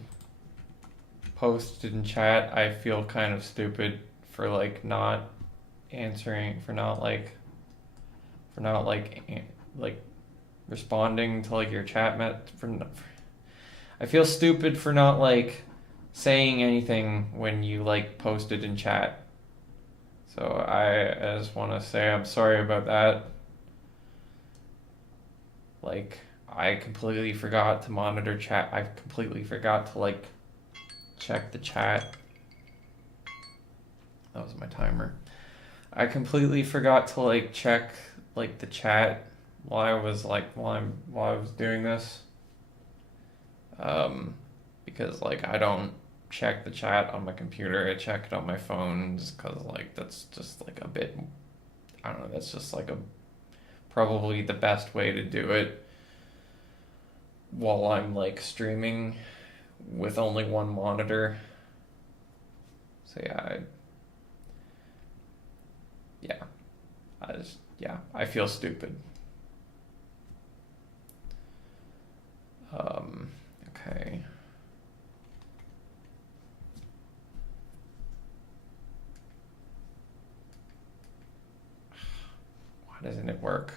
posted in chat, I feel kind of stupid for like not answering, for not like responding to like your chat I feel stupid for not like saying anything when you like posted in chat. So I just want to say I'm sorry about that. Like I completely forgot to monitor chat. I completely forgot to like check the chat. That was my timer. I completely forgot to like check like the chat while I was doing this. Because like I don't check the chat on my computer. I check it on my phone just because like that's just like a bit. I don't know. That's just like a probably the best way to do it while I'm like streaming with only one monitor. So yeah, I feel stupid. Okay. Why doesn't it work?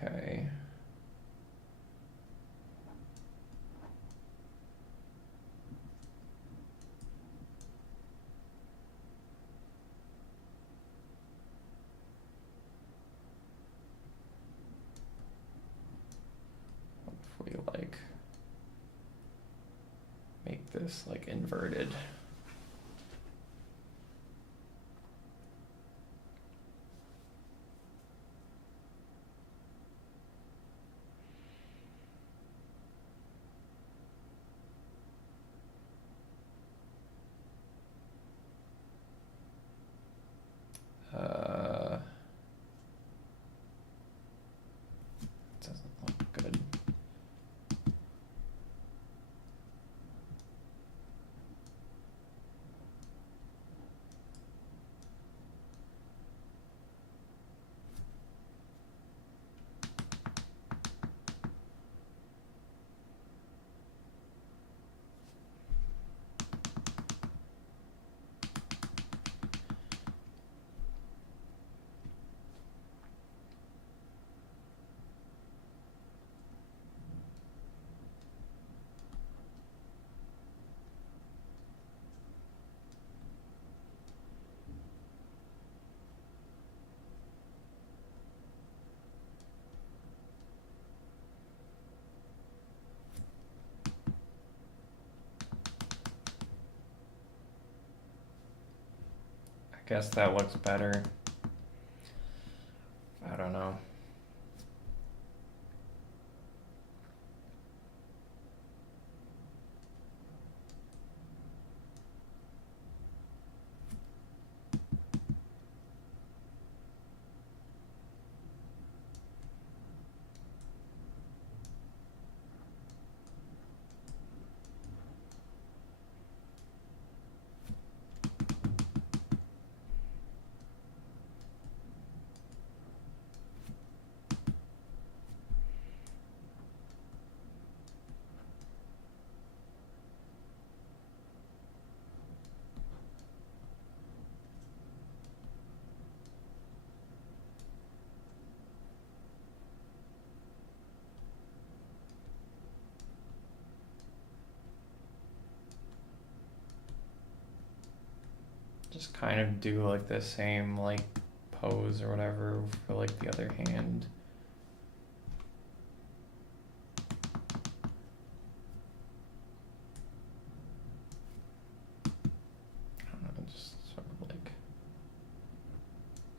Okay. If we like make this like inverted. Doesn't look good. I guess that looks better. I don't know. Just kind of do like the same like pose or whatever for like the other hand. I don't know, just sort of like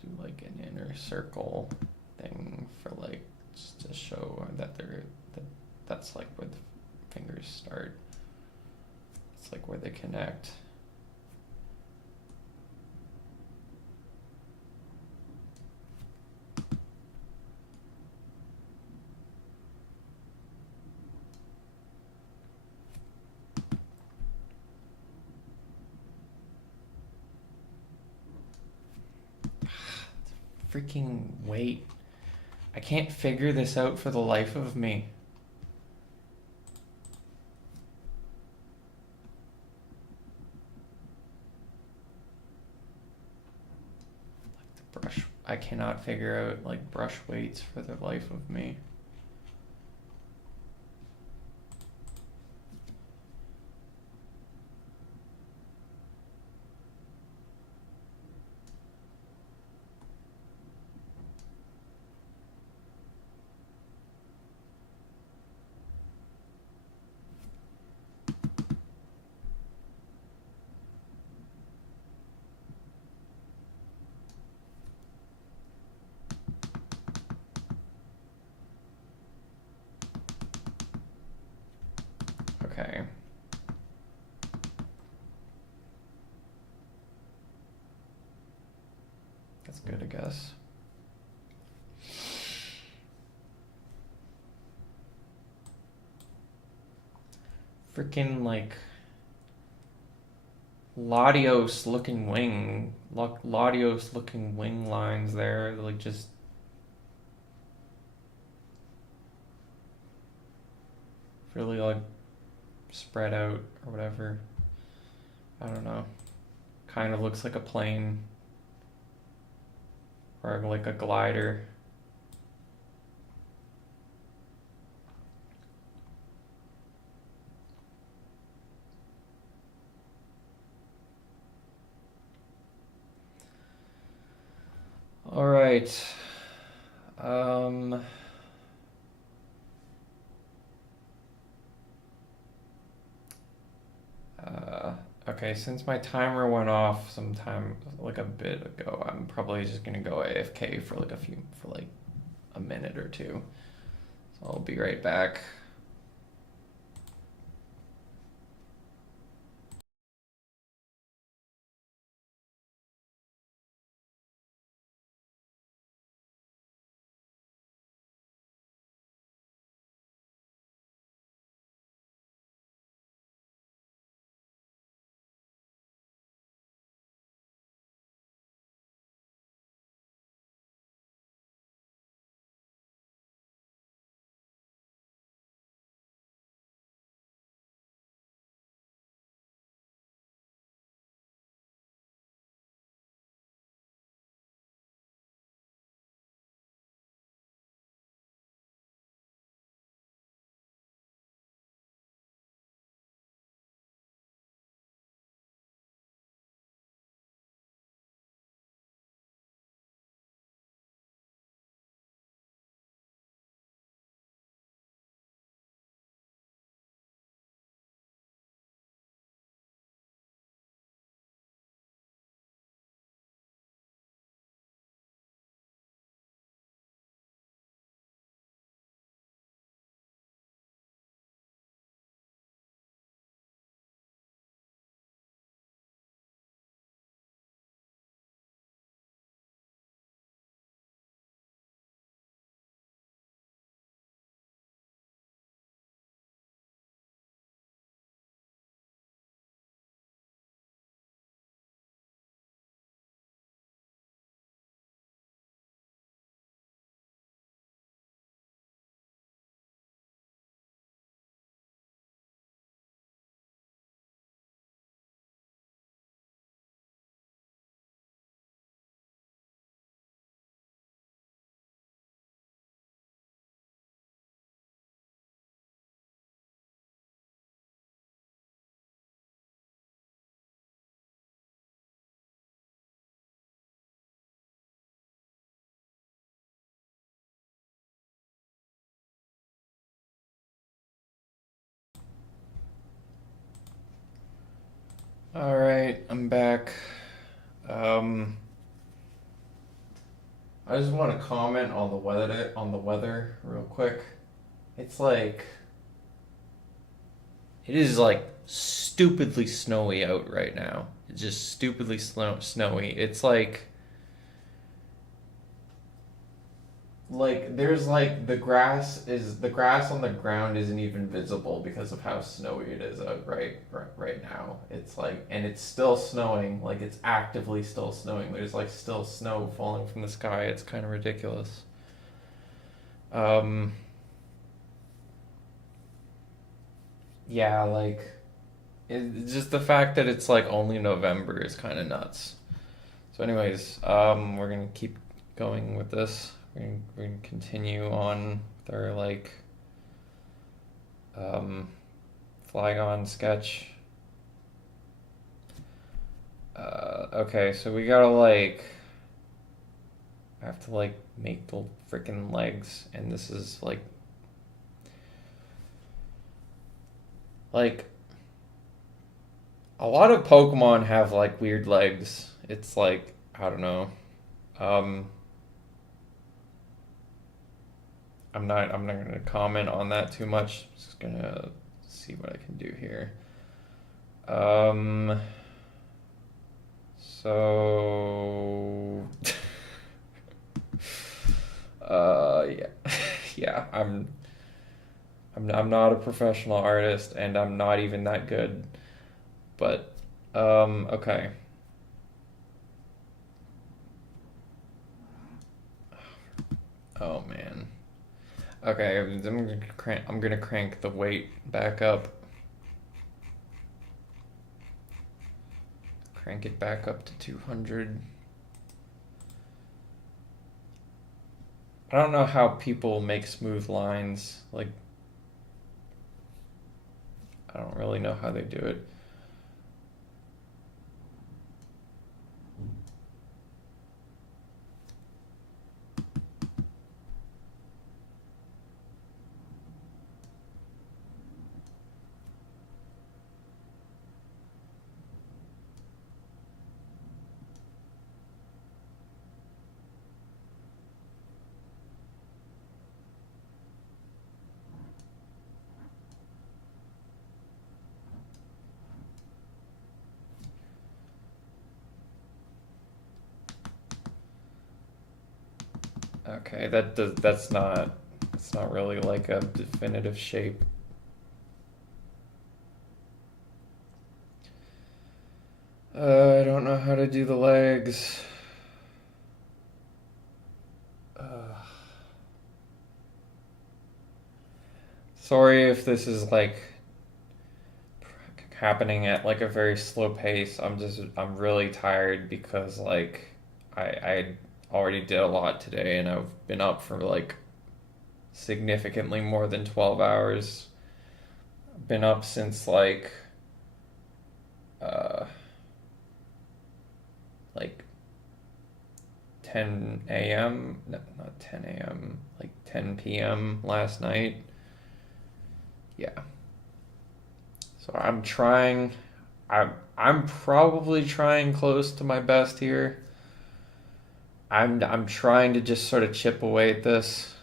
do like an inner circle thing for like just to show that that's like where the fingers start. It's like where they connect. Freaking wait. I can't figure this out for the life of me. Like the brush, I cannot figure out like brush weights for the life of me. That's good, I guess. Freaking like Latios looking wing lines there, like just really like spread out or whatever. I don't know. Kind of looks like a plane or like a glider. All right. Um, okay, since my timer went off sometime like a bit ago, I'm probably just gonna go AFK for like a minute or two. So I'll be right back. All right, I'm back. Um, I just want to comment on the weather real quick. It's like it is like stupidly snowy out right now. It's just stupidly snowy. It's like there's like the grass on the ground isn't even visible because of how snowy it is out right now. It's like and it's still snowing, like it's actively still snowing. There's like still snow falling from the sky. It's kind of ridiculous. Um yeah, like it's just the fact that it's like only November is kind of nuts. So anyways, we're gonna keep going with this. We're gonna continue on with our like um, Flygon sketch. Okay, so we gotta like I have to like make the freaking legs, and this is like a lot of Pokemon have like weird legs. It's like I don't know. Um, I'm not gonna comment on that too much. Just gonna see what I can do here. Um, so Yeah. Yeah, I'm not a professional artist and I'm not even that good. But okay. Oh man. Okay, I'm gonna crank the weight back up. Crank it back up to 200. I don't know how people make smooth lines. Like, I don't really know how they do it. Okay, that's not really like a definitive shape. I don't know how to do the legs. Uh, Sorry if this is like happening at like a very slow pace. I'm really tired because like I already did a lot today and I've been up for like significantly more than 12 hours. I've been up since uh like 10 a.m. No, not 10 a.m. Like 10 p.m. last night. Yeah. So I'm trying. I'm probably trying close to my best here. I'm trying to just sort of chip away at this.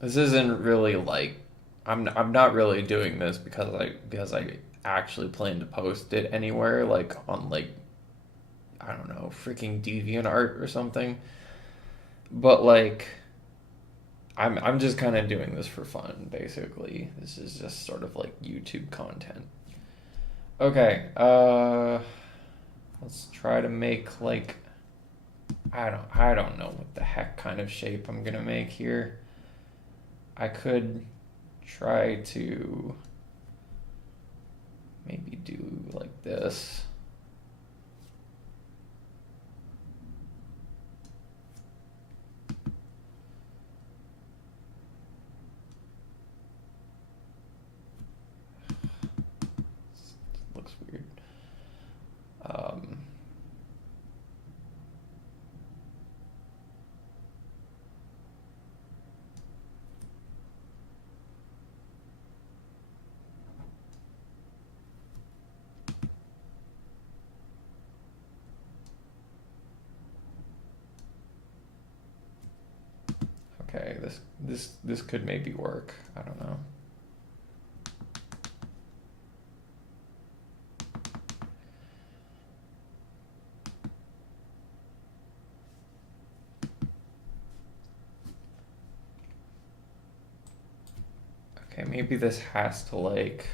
This isn't really like I'm not really doing this because I actually plan to post it anywhere like on like I don't know, freaking DeviantArt or something. But like I'm just kind of doing this for fun basically. This is just sort of like YouTube content. Okay, let's try to make like I don't know what the heck kind of shape I'm gonna make here. I could try to maybe do like this. Looks weird. Um, okay, this could maybe work. I don't know. Okay, maybe this has to like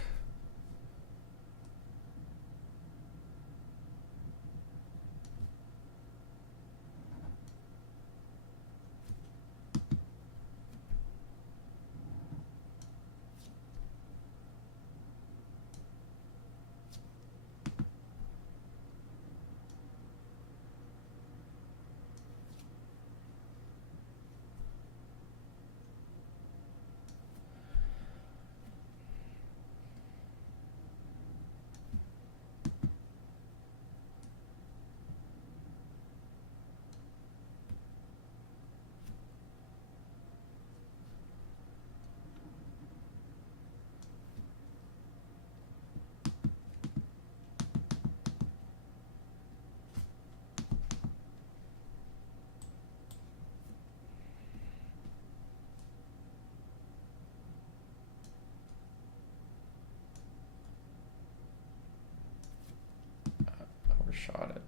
overshot it.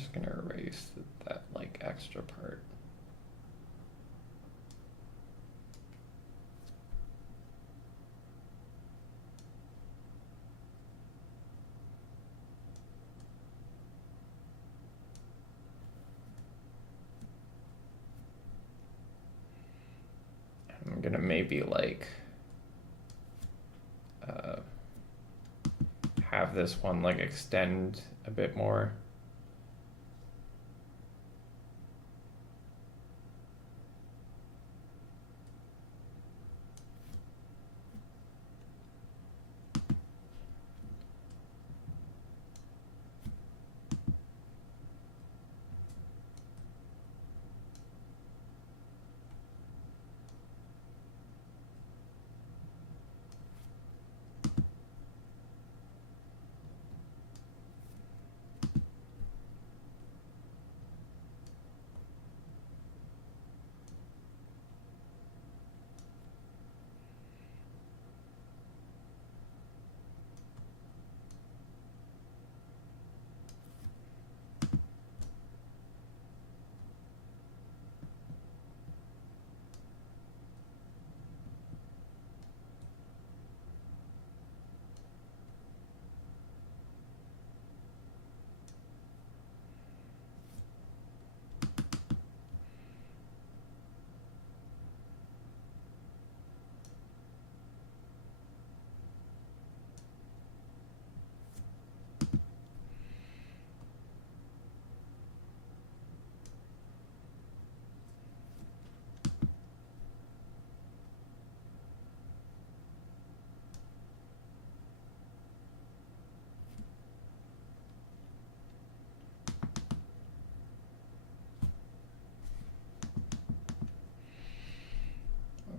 just gonna erase that like extra part. I'm gonna maybe like have this one like extend a bit more.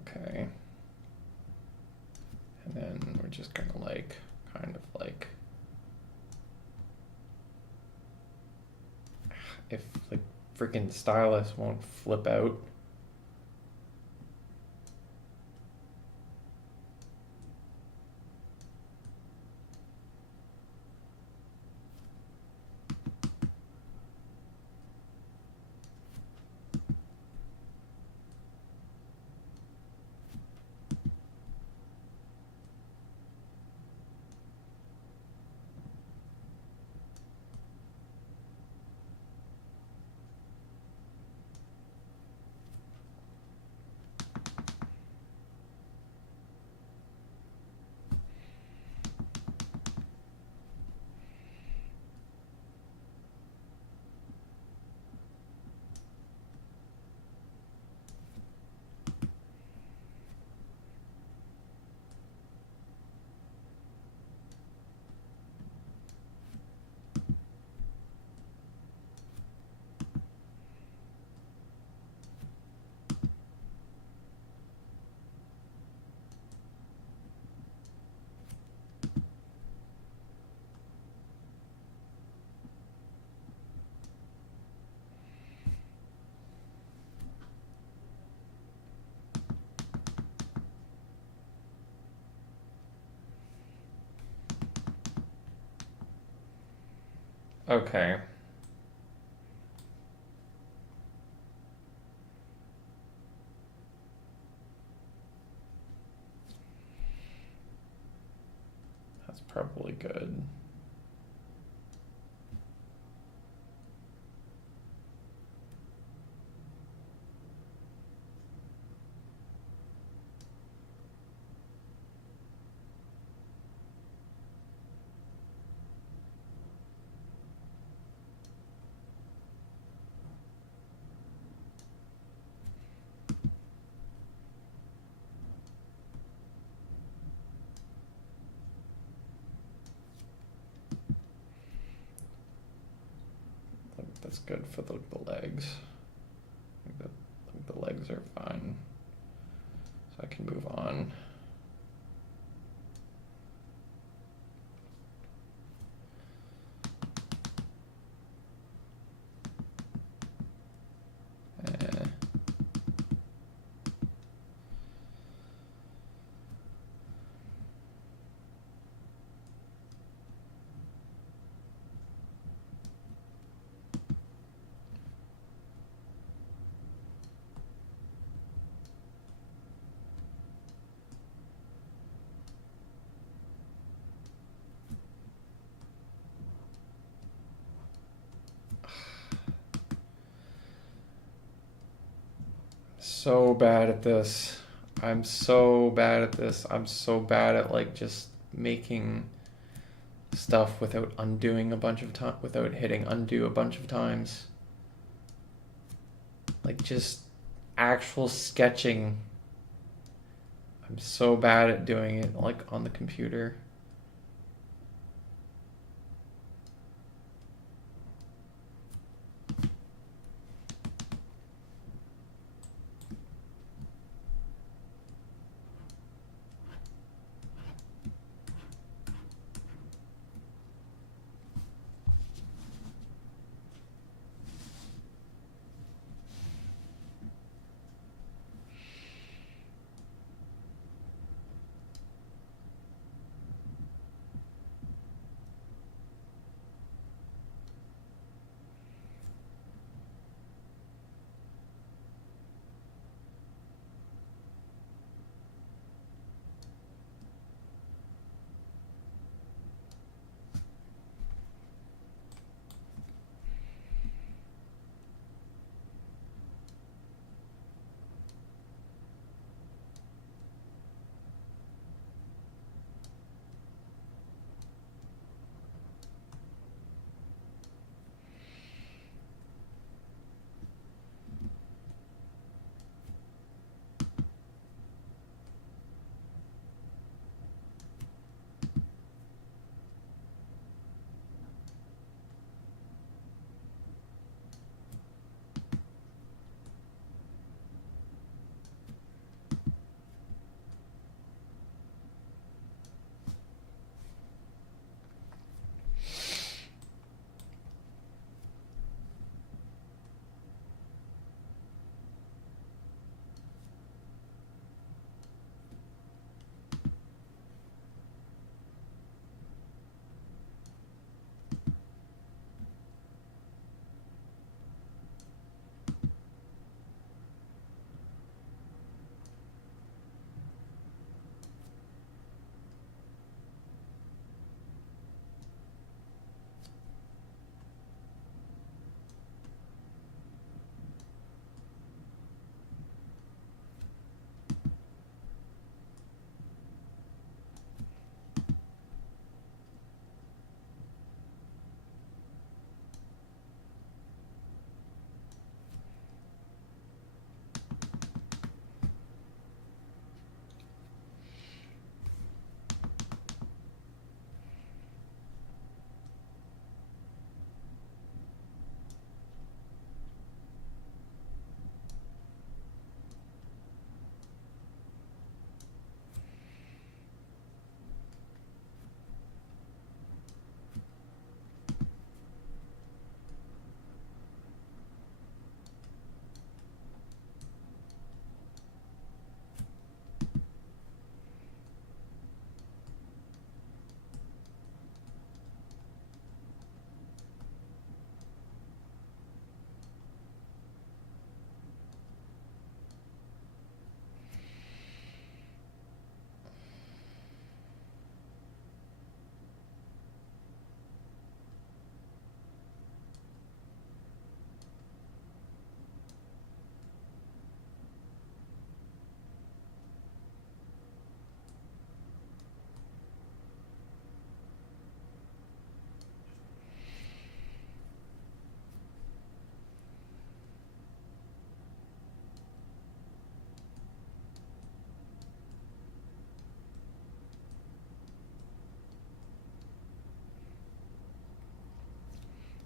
Okay. And then we're just gonna like, kind of like, if the freaking stylus won't flip out. Okay. That's probably good. That's good for the legs. I think the legs are fine. So I can move on. So bad at this. I'm so bad at this. I'm so bad at like just making stuff without undoing a bunch of time, without hitting undo a bunch of times. Like just actual sketching. I'm so bad at doing it like on the computer.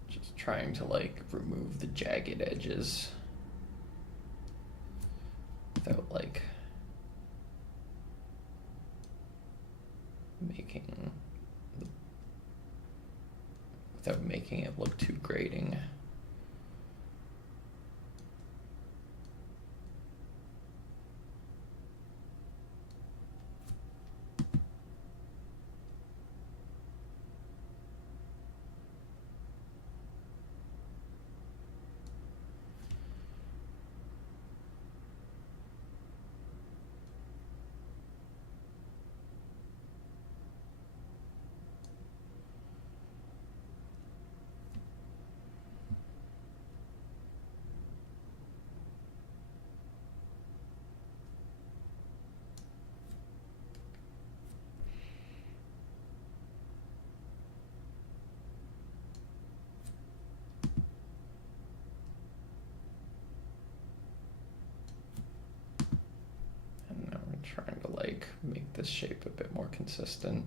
Just trying to like remove the jagged edges without like making without making it look too grating. like make this shape a bit more consistent.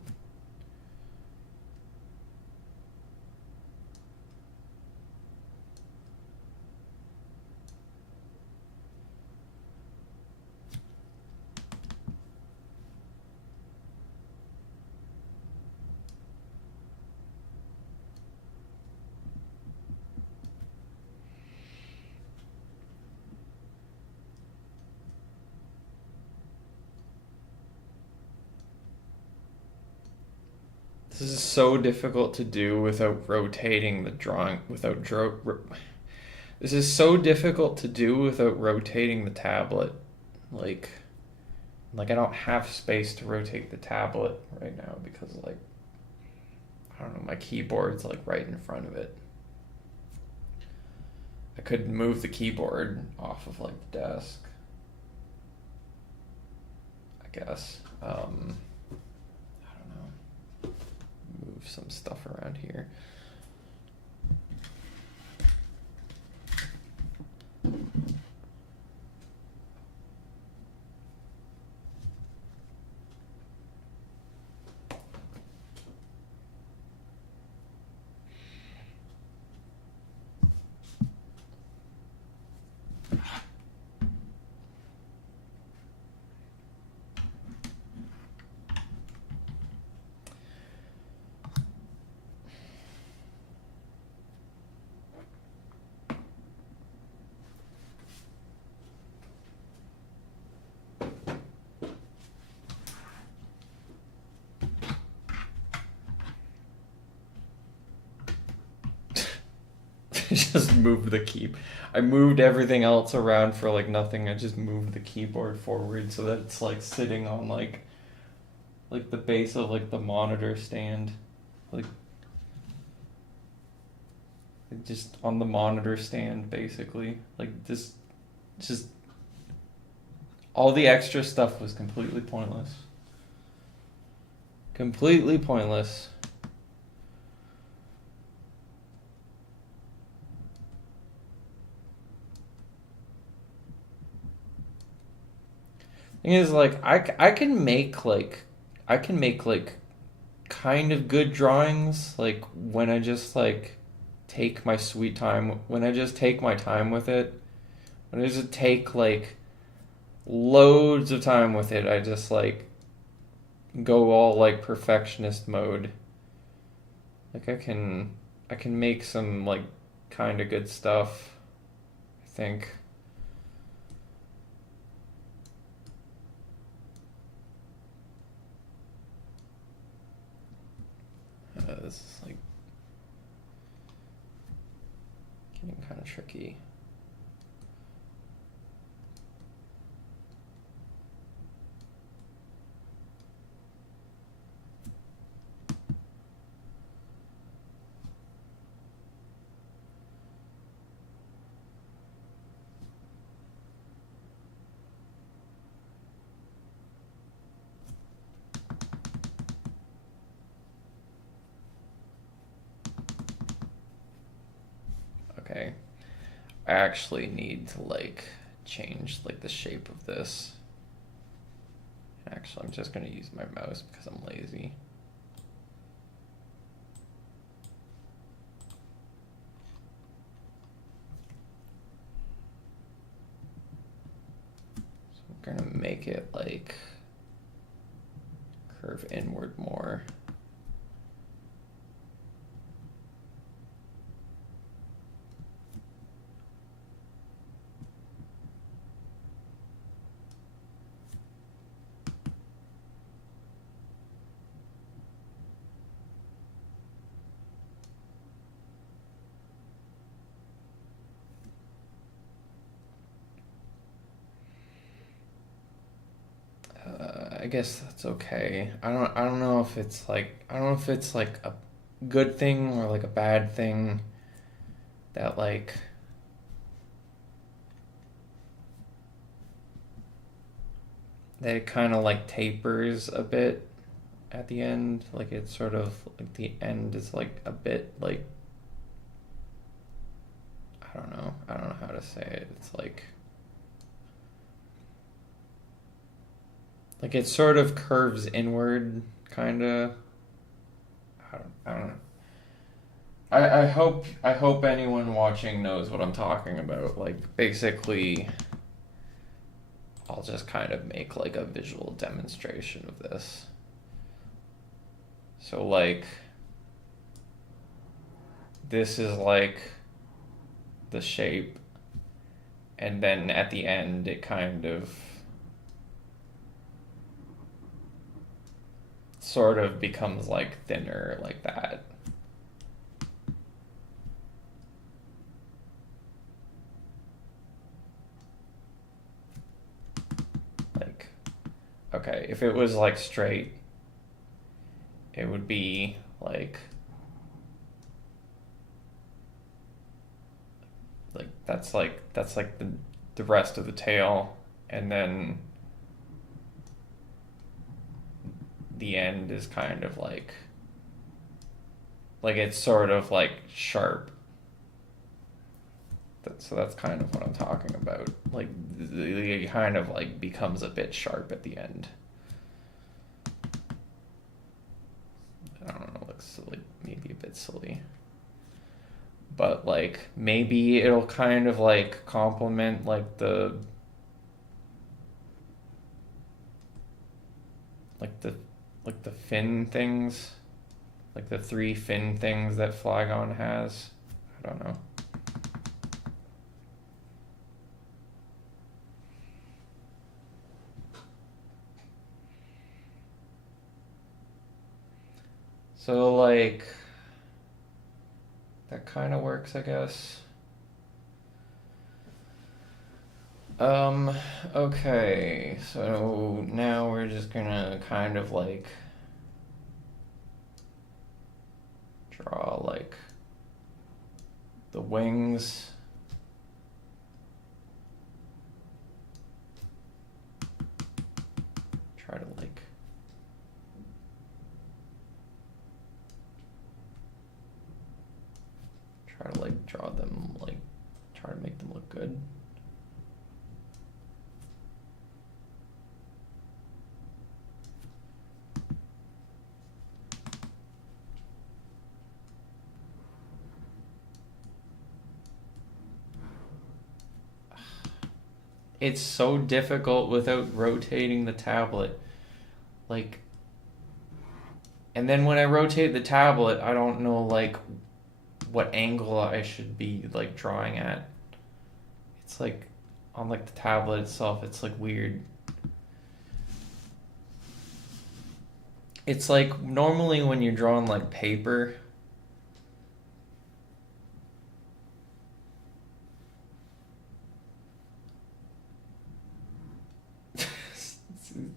This is so difficult to do without rotating the drawing, this is so difficult to do without rotating the tablet. Like, I don't have space to rotate the tablet right now because, like, I don't know, my keyboard's like right in front of it. I could move the keyboard off of like the desk, I guess. I don't know. Move some stuff around here. Just moved the key. I moved everything else around for like nothing. I just moved the keyboard forward so that it's like sitting on like the base of like the monitor stand, like just on the monitor stand basically. Like this, just all the extra stuff was completely pointless. Completely pointless. Thing is, like, I can make like kind of good drawings like when I just like take my sweet time, when I just take my time with it, when I just take like loads of time with it. I just like go all like perfectionist mode. Like I can make some like kind of good stuff, I think. This is like getting kind of tricky. Okay, I actually need to like change like the shape of this. Actually, I'm just gonna use my mouse because I'm lazy. So I'm gonna make it like curve inward more. I guess that's okay. I don't know if it's like, I don't know if it's like a good thing or like a bad thing that like that it kind of like tapers a bit at the end. Like it's sort of like the end is like a bit like, I don't know. I don't know how to say it. It's like Like it sort of curves inward, kind of. I don't know. I hope anyone watching knows what I'm talking about. Like basically, I'll just kind of make like a visual demonstration of this. So like, this is like the shape, and then at the end it kind of sort of becomes like thinner like that. Like, okay, if it was like straight, it would be that's like the rest of the tail, and then the end is kind of like it's sort of like sharp. So that's kind of what I'm talking about. Like it kind of like becomes a bit sharp at the end. I don't know, looks silly, maybe a bit silly. But like maybe it'll kind of like complement like the fin things, like the 3 fin things that Flygon has. I don't know. So like that kind of works, I guess. Okay, so now we're just gonna kind of like draw like the wings. Try to draw them, like try to make them look good. It's so difficult without rotating the tablet. Like, and then when I rotate the tablet, I don't know like what angle I should be like drawing at. It's like on like the tablet itself, it's like weird. It's like normally when you're drawing like paper,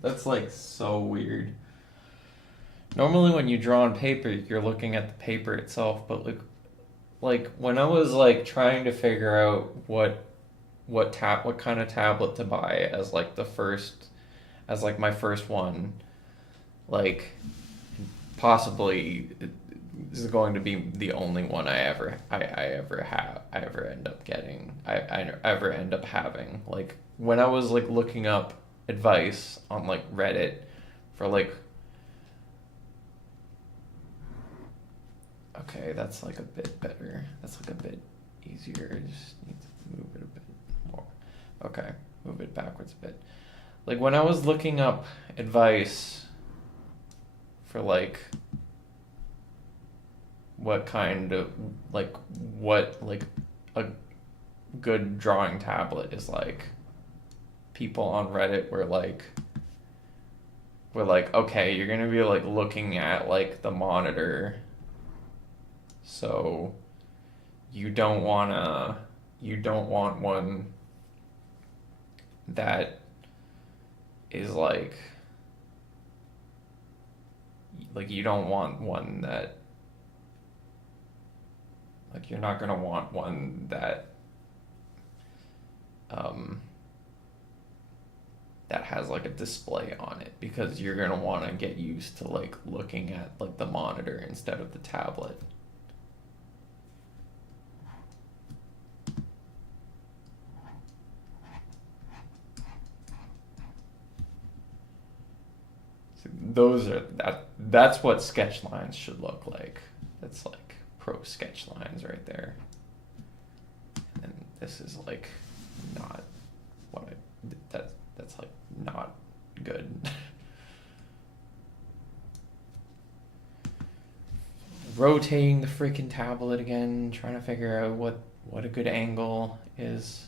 that's like so weird. Normally when you draw on paper, you're looking at the paper itself, but like when I was like trying to figure out what kind of tablet to buy as like my first one, like possibly this is going to be the only one I ever end up getting. I ever end up having. Like when I was like looking up advice on like Reddit for like, okay, that's like a bit better. That's like a bit easier. I just need to move it a bit more. Okay, move it backwards a bit. Like when I was looking up advice for like what kind of what a good drawing tablet is like, people on Reddit were like, okay, you're gonna be like looking at like the monitor, so you don't want one that is like you don't want one that, like, you're not gonna want one that that has like a display on it, because you're gonna want to get used to like looking at like the monitor instead of the tablet. that's what sketch lines should look like. That's like pro sketch lines right there. And this is like not what that's like not good. Rotating the freaking tablet again, trying to figure out what a good angle is.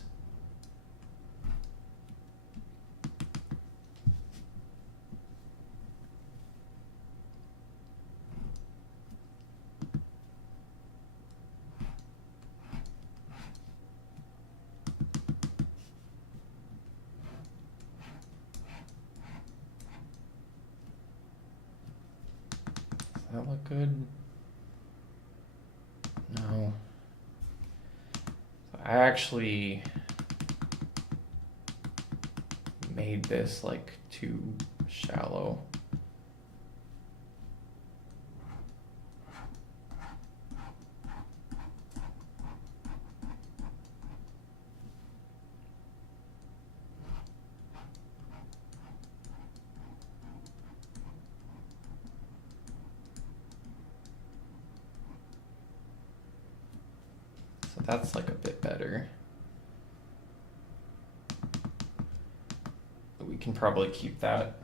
Does that look good? No. I actually made this like too shallow. So that's like a bit better. We can probably keep that.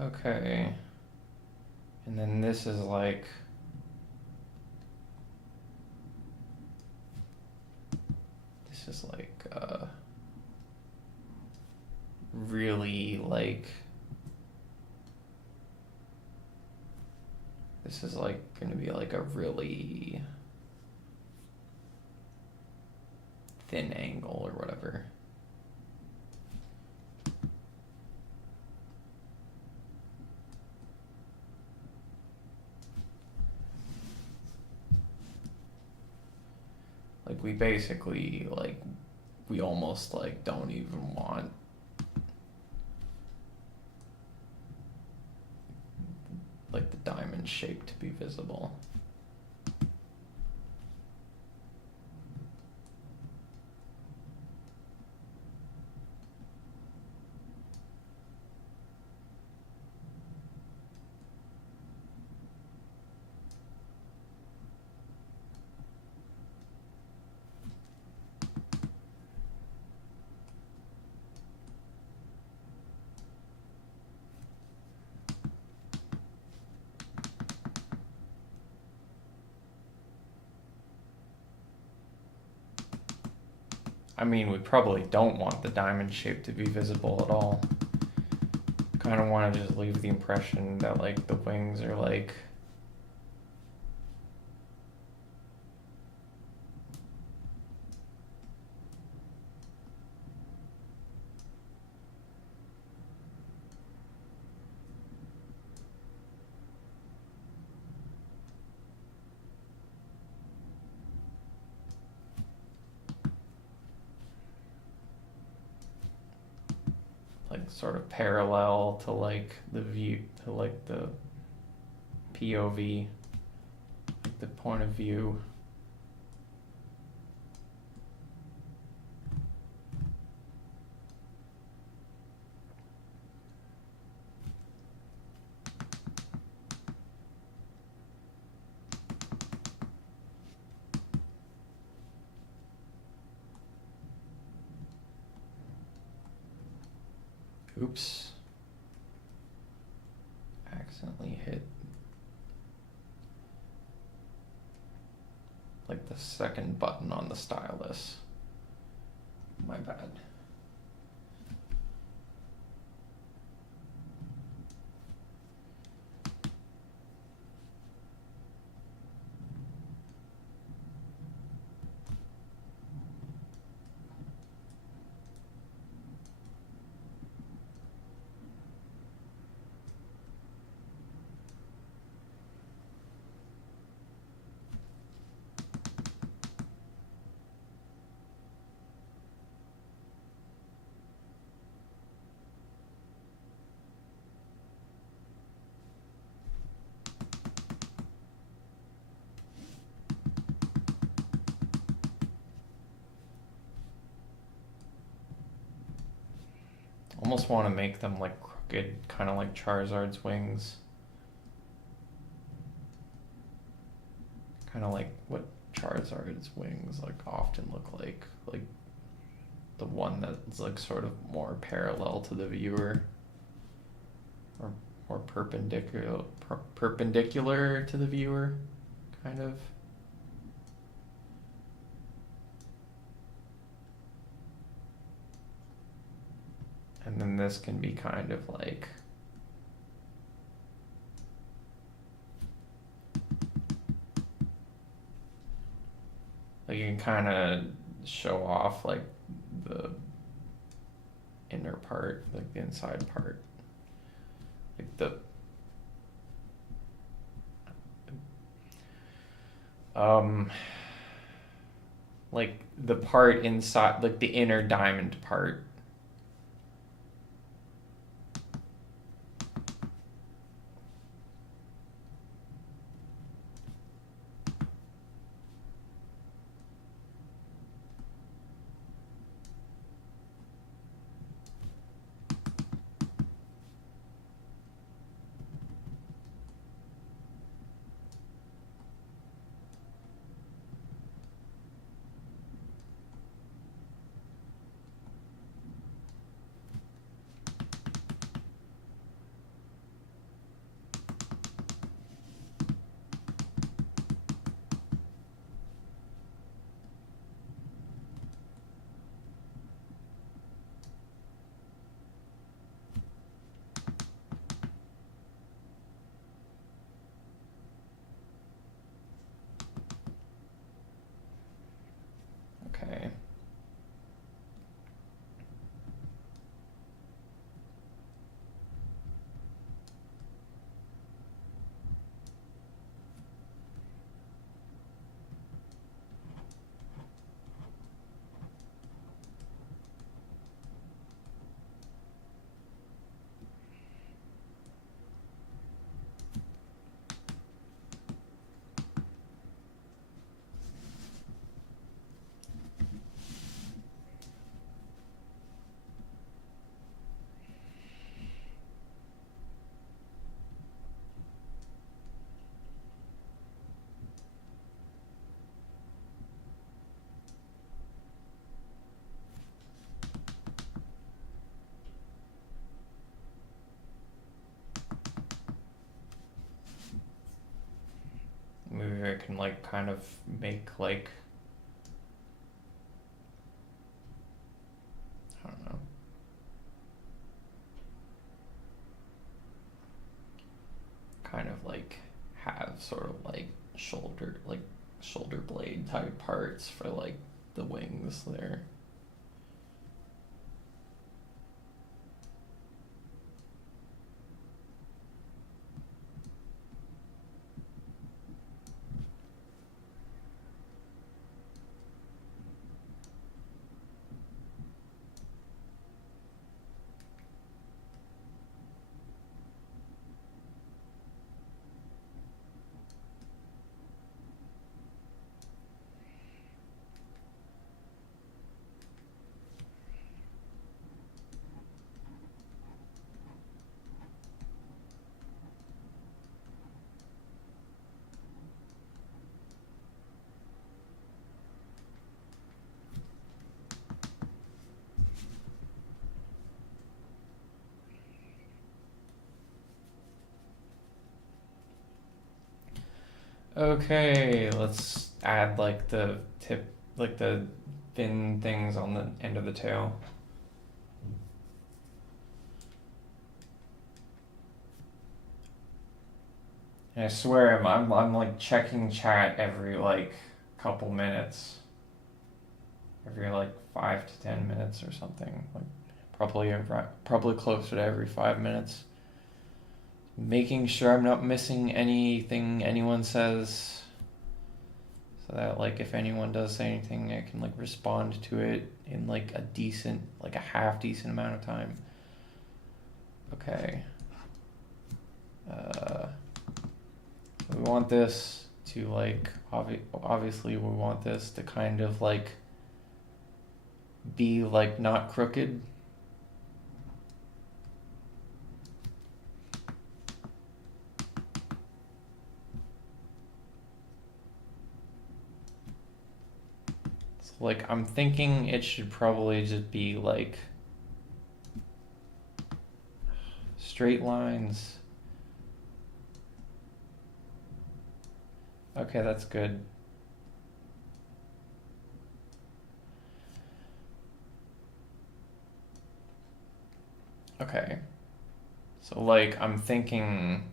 Okay. And then this is like really like this is like gonna be like a really thin angle or whatever. Like we basically like we almost like don't even want like the diamond shape to be visible. I mean, we probably don't want the diamond shape to be visible at all. Kind of want to just leave the impression that like the wings are like sort of parallel to like the view, to like the POV, like the point of view. Oops. Accidentally hit like the second button on the stylus. My bad. almost want to make them like crooked, kind of like Charizard's wings. Kind of like what Charizard's wings like often look like the one that's like sort of more parallel to the viewer, or more perpendicular to the viewer, kind of. And then this can be kind of like you can kind of show off like the inner part, like the inside part, like like the part inside, like the inner diamond part. Okay. Maybe I can like kind of make like, I don't know, kind of like have sort of like shoulder blade type parts for like the wings there. Okay, let's add like the tip, like the fin things on the end of the tail. And I swear I'm like checking chat every like couple minutes. Every like 5 to 10 minutes or something. Like probably closer to every 5 minutes. Making sure I'm not missing anything anyone says, so that like if anyone does say anything, I can like respond to it in like a half decent amount of time. Okay. We want this to like obviously we want this to kind of like be like not crooked. Like, I'm thinking it should probably just be like straight lines. Okay, that's good. Okay. So, like, I'm thinking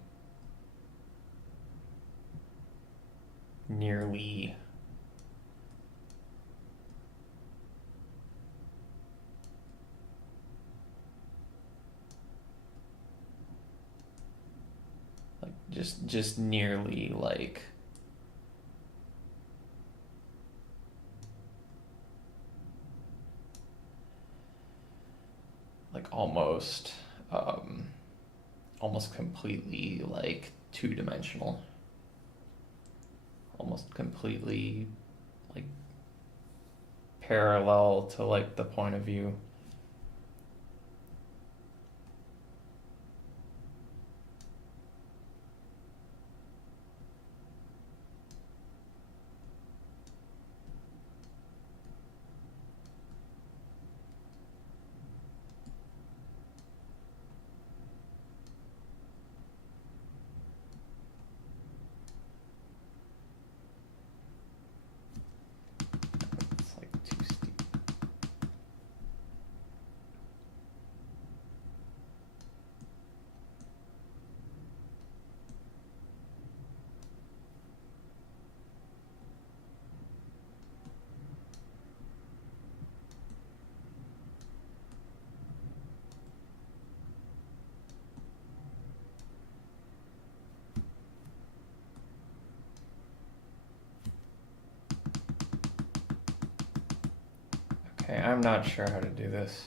nearly. Like, just nearly, like almost, um, almost completely, like, two-dimensional. Almost completely, like, parallel to, like, the point of view. It's like too steep. Okay, I'm not sure how to do this.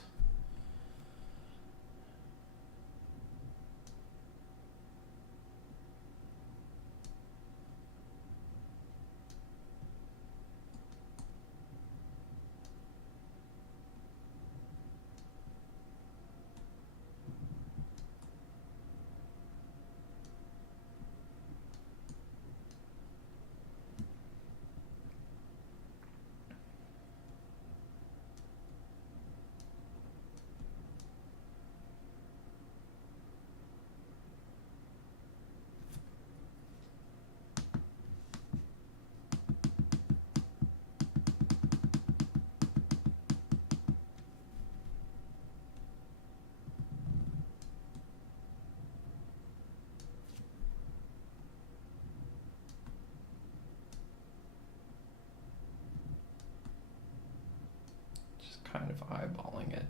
Just kind of eyeballing it.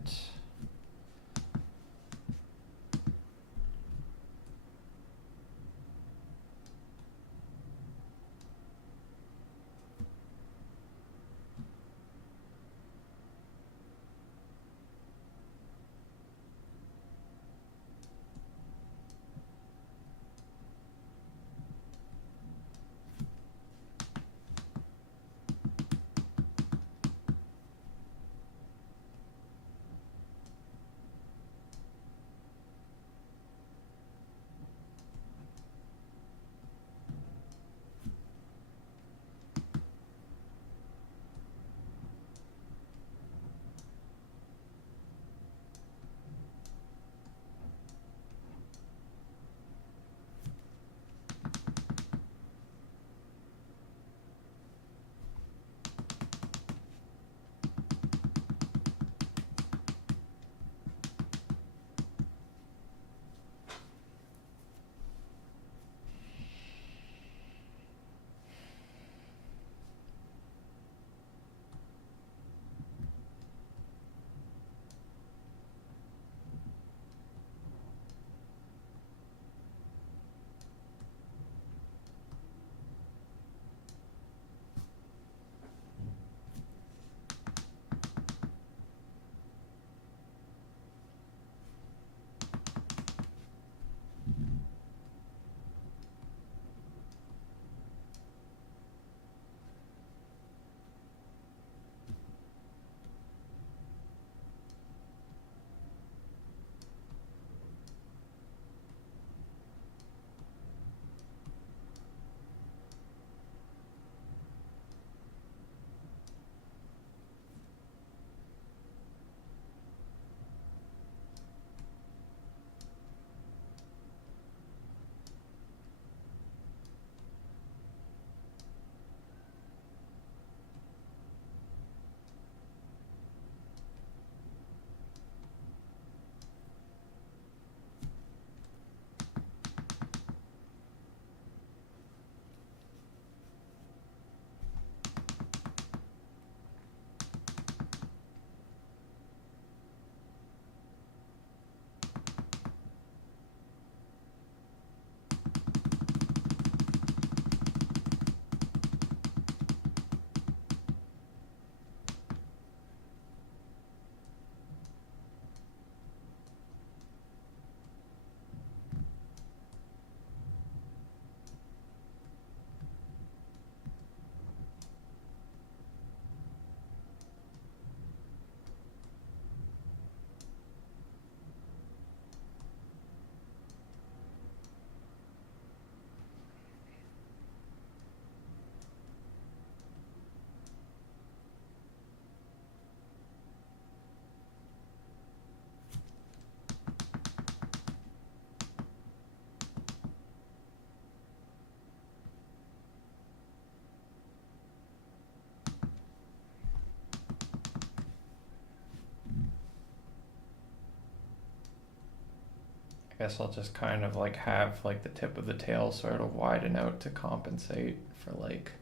I guess I'll just kind of like have like the tip of the tail sort of widen out to compensate for like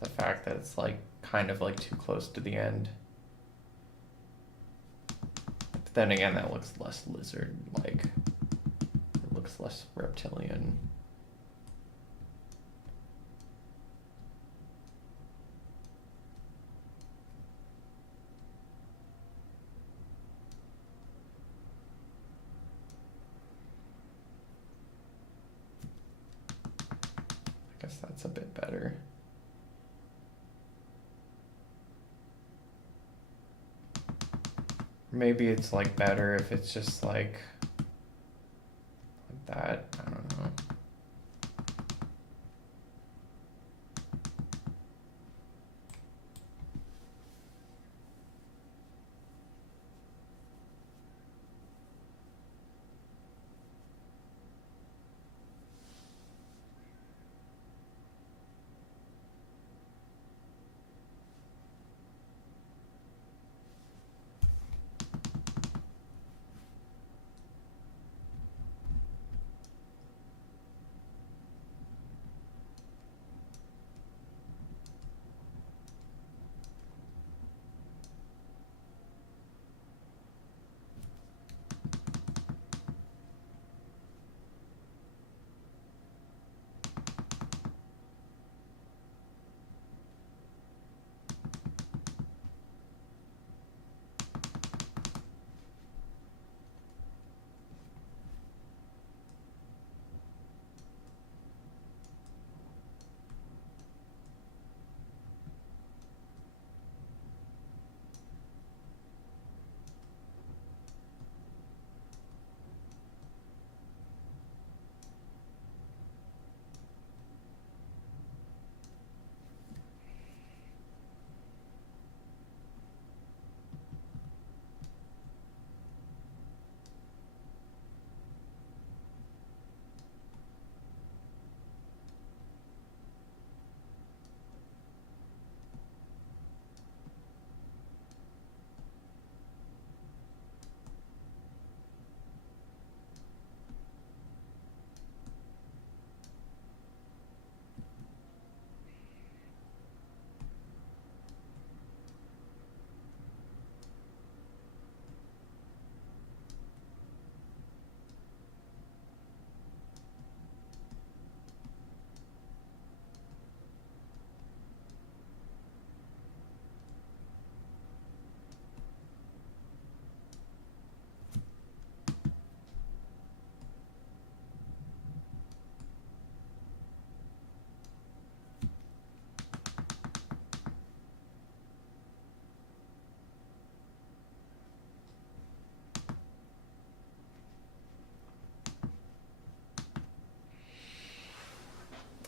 the fact that it's like kind of like too close to the end. But then again, that looks less lizard like. It looks less reptilian. I guess that's a bit better. Maybe it's like better if it's just like that. I don't know.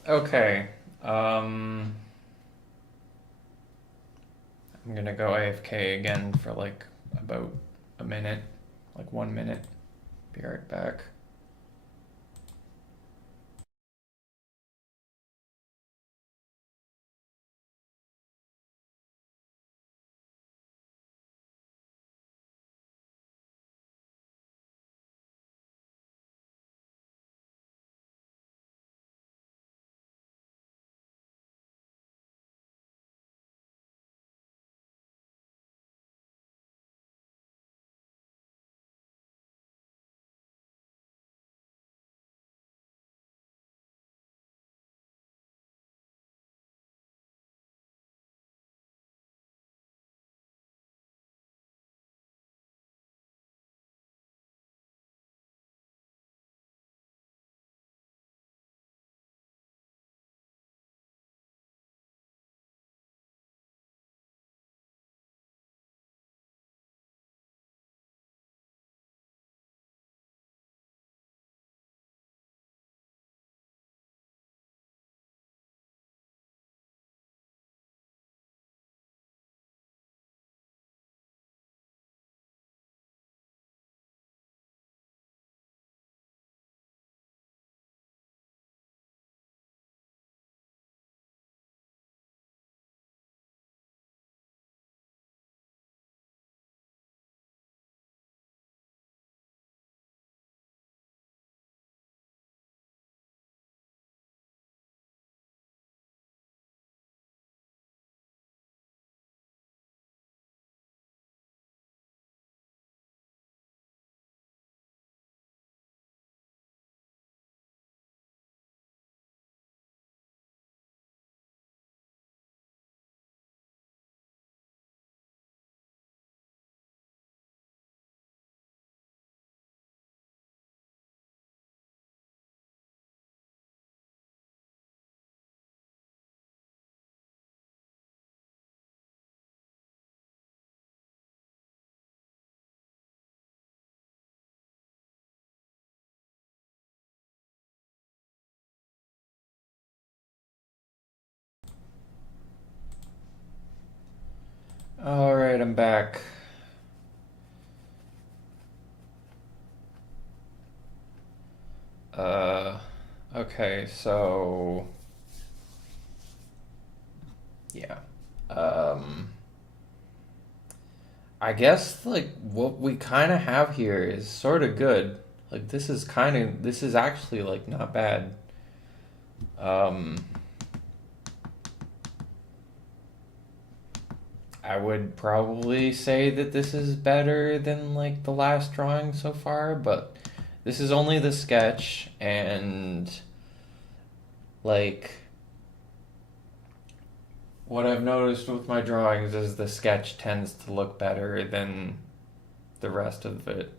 Okay. I'm gonna go AFK again for like about a minute, like 1 minute. Be right back. All right, I'm back. Uh, okay, so yeah. Um, I guess like what we kind of have here is sort of good. Like this is actually like not bad. Um, I would probably say that this is better than like the last drawing so far, but this is only the sketch and like what I've noticed with my drawings is the sketch tends to look better than the rest of it.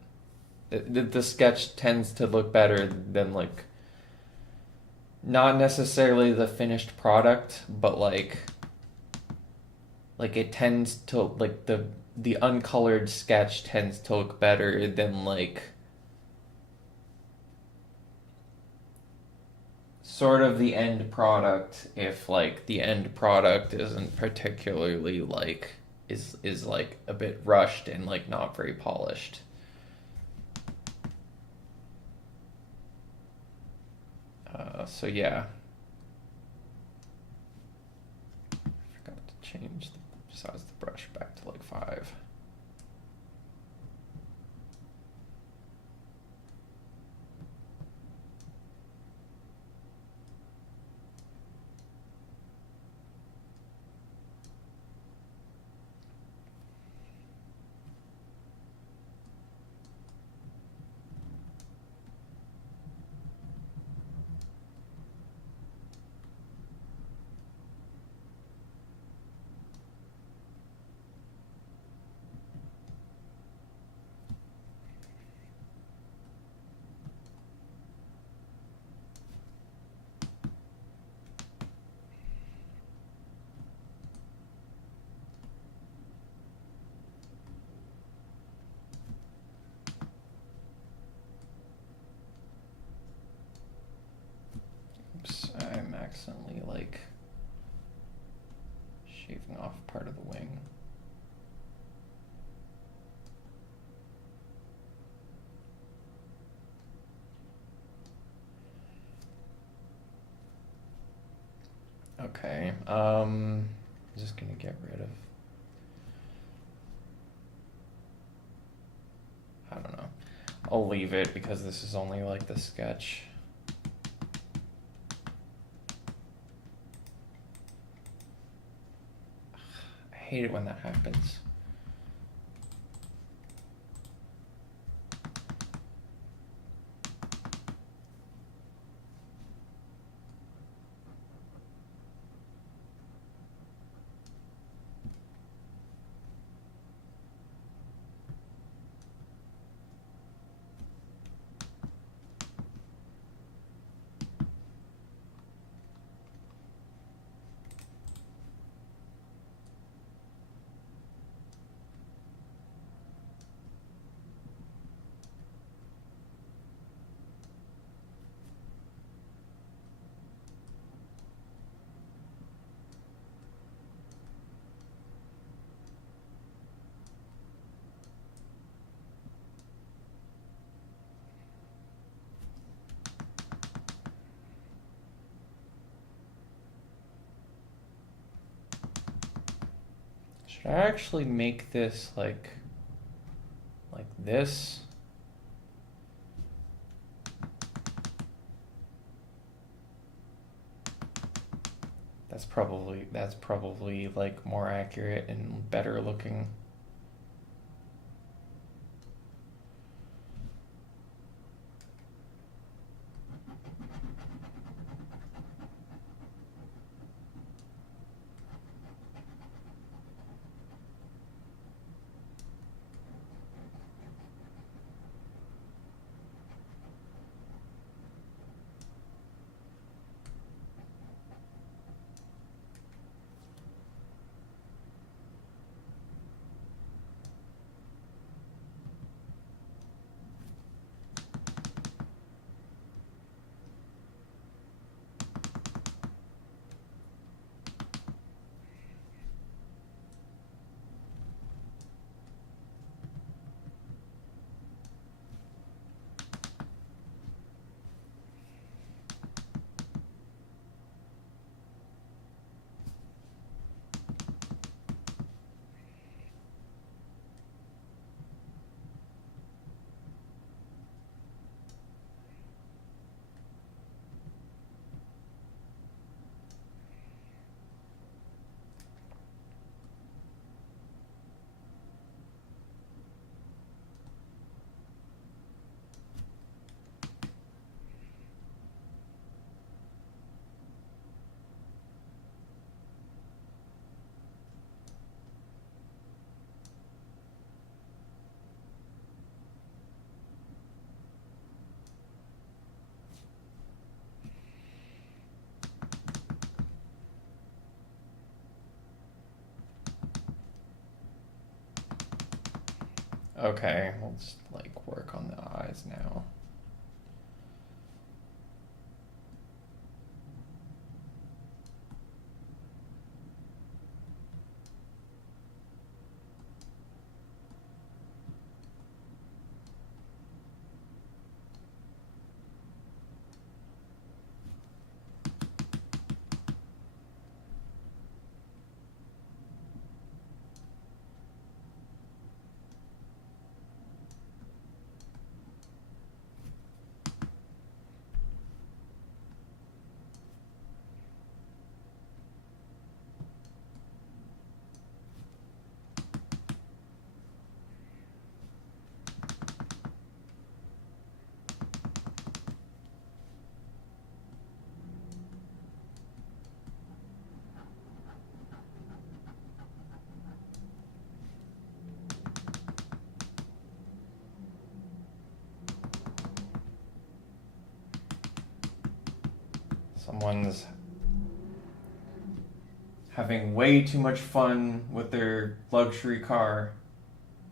The sketch tends to look better than like not necessarily the finished product, but like it tends to like the uncolored sketch tends to look better than like sort of the end product if like the end product isn't particularly like is like a bit rushed and like not very polished. So yeah, forgot to change the size of the brush back to like 5. Oops, I'm accidentally like shaving off part of the wing. Okay, I'm just gonna get rid of, I don't know. I'll leave it because this is only like the sketch. I hate it when that happens. Should I actually make this like this? That's probably like more accurate and better looking. Okay, let's like work on the eyes now. Someone's having way too much fun with their luxury car,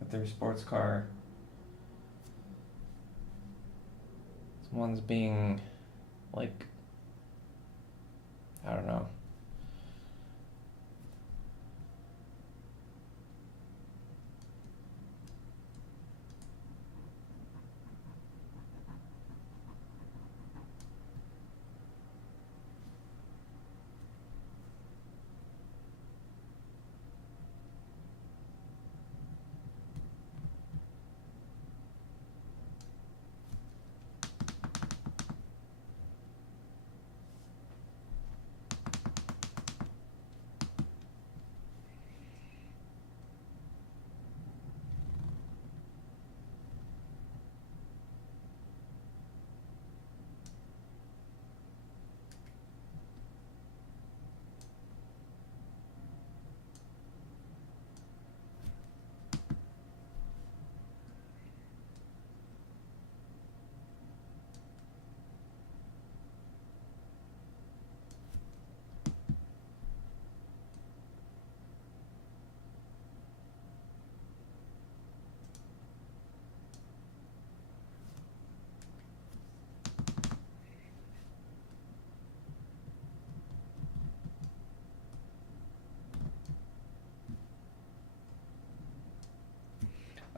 with their sports car. Someone's being, like, I don't know.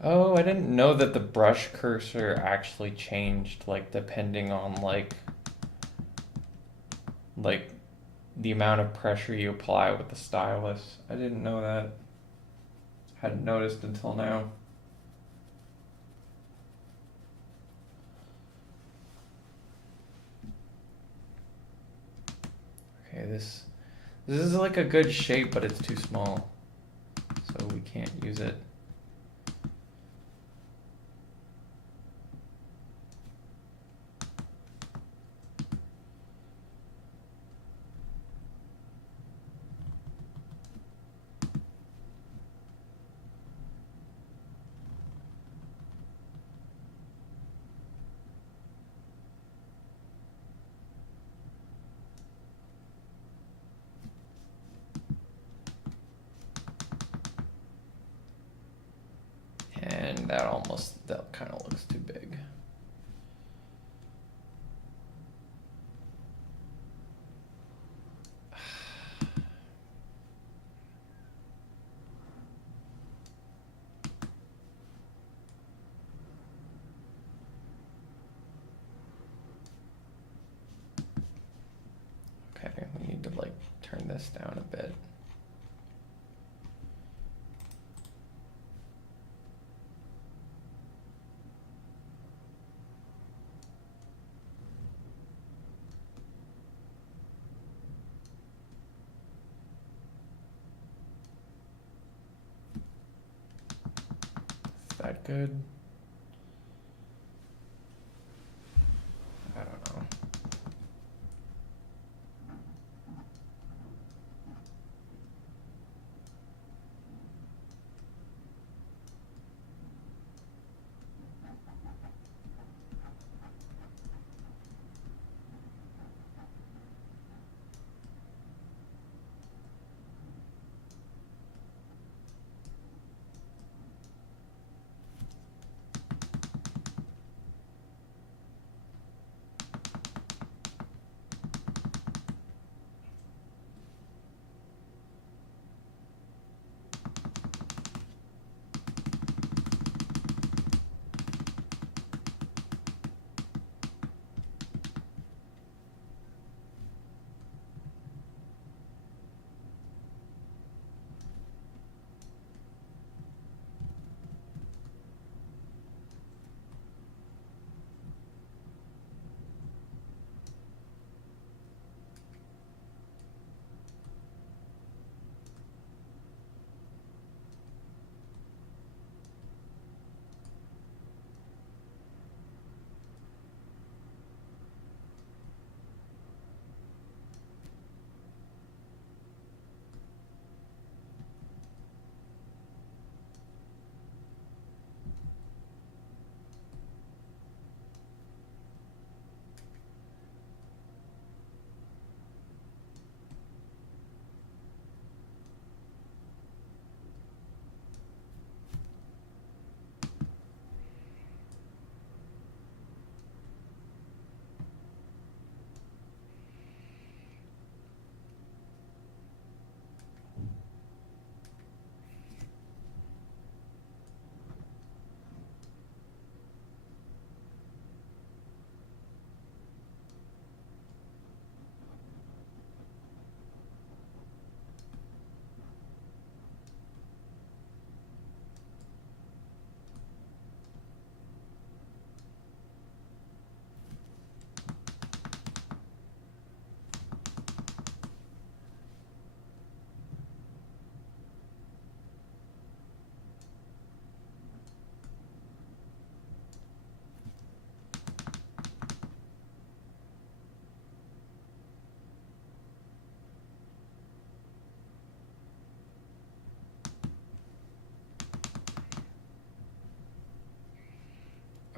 Oh, I didn't know that the brush cursor actually changed, like, depending on, like the amount of pressure you apply with the stylus. I didn't know that. Hadn't noticed until now. Okay, this is like a good shape, but it's too small, so we can't use it. And that kind of looks too big. Okay, we need to like turn this down a bit. Is that good? I don't know.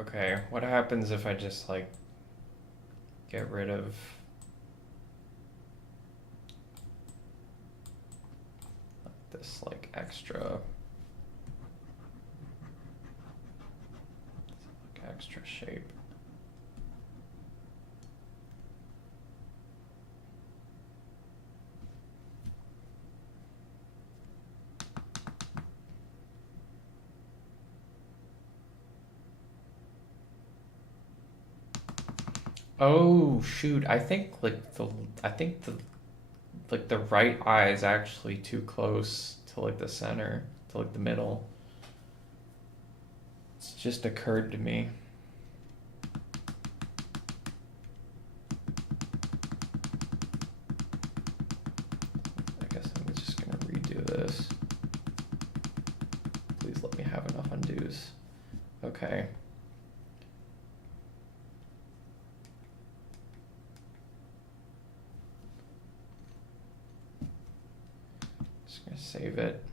Okay, what happens if I just like get rid of this like extra shape? Oh shoot, I think the right eye is actually too close to like the center, to like the middle. It's just occurred to me. I guess I'm just gonna redo this. Please let me have enough undos. Okay. Just gonna save it.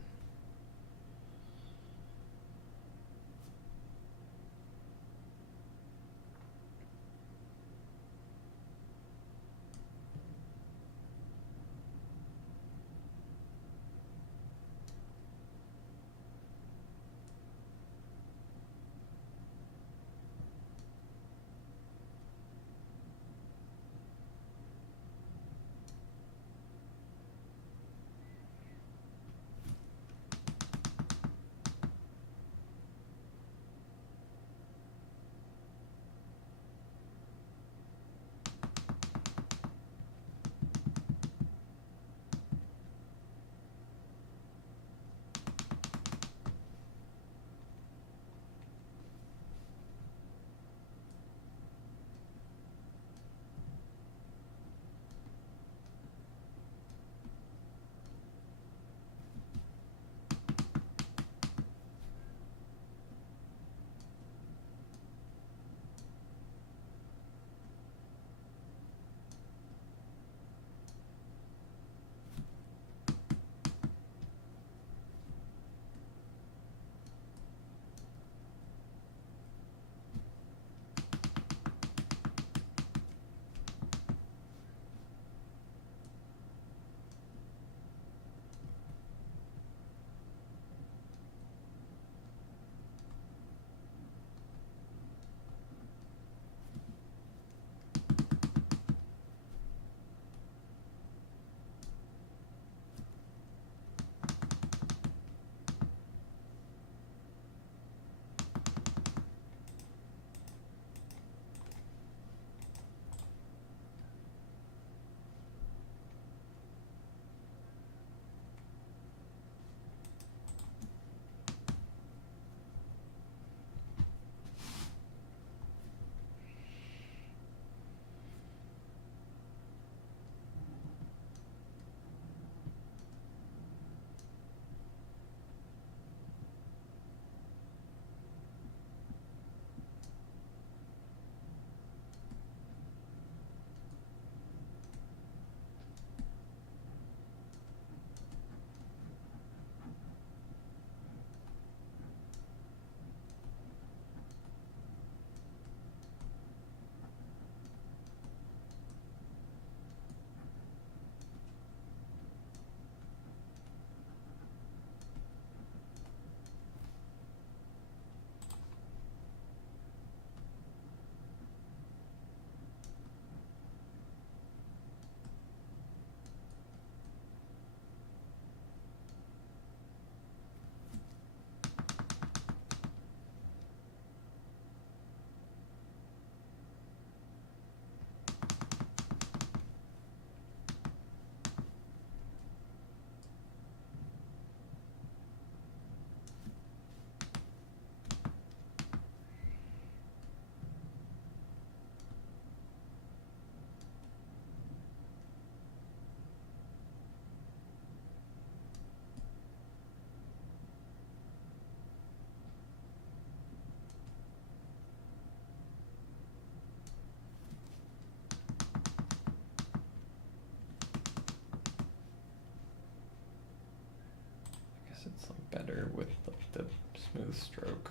It's like better with like the smooth stroke.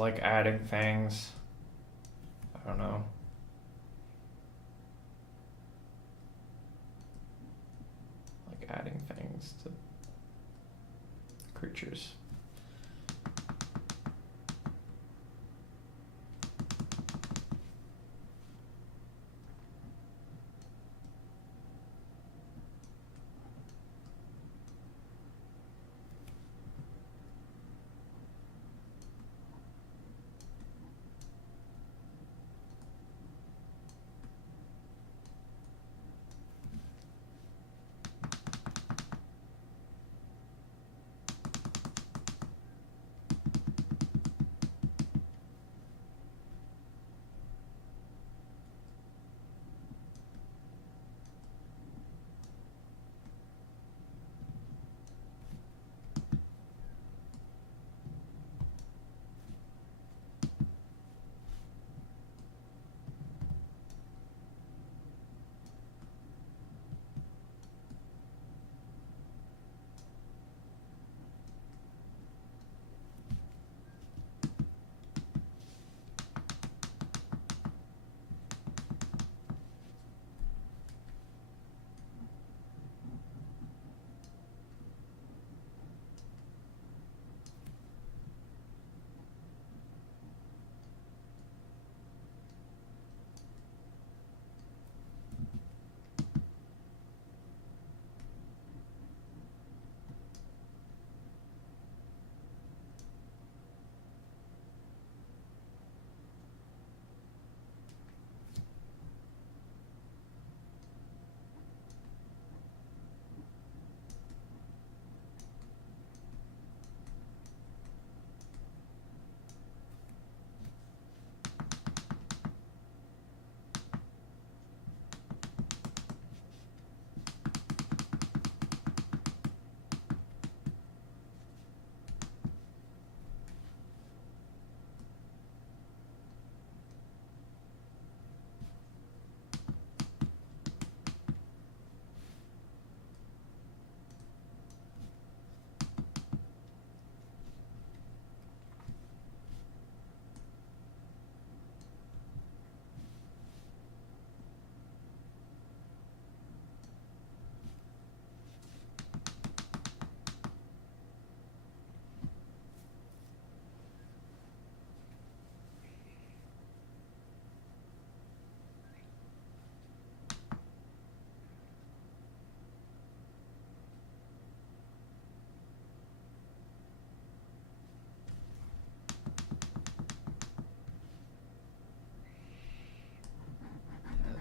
like adding things. I don't know. Like adding things to creatures.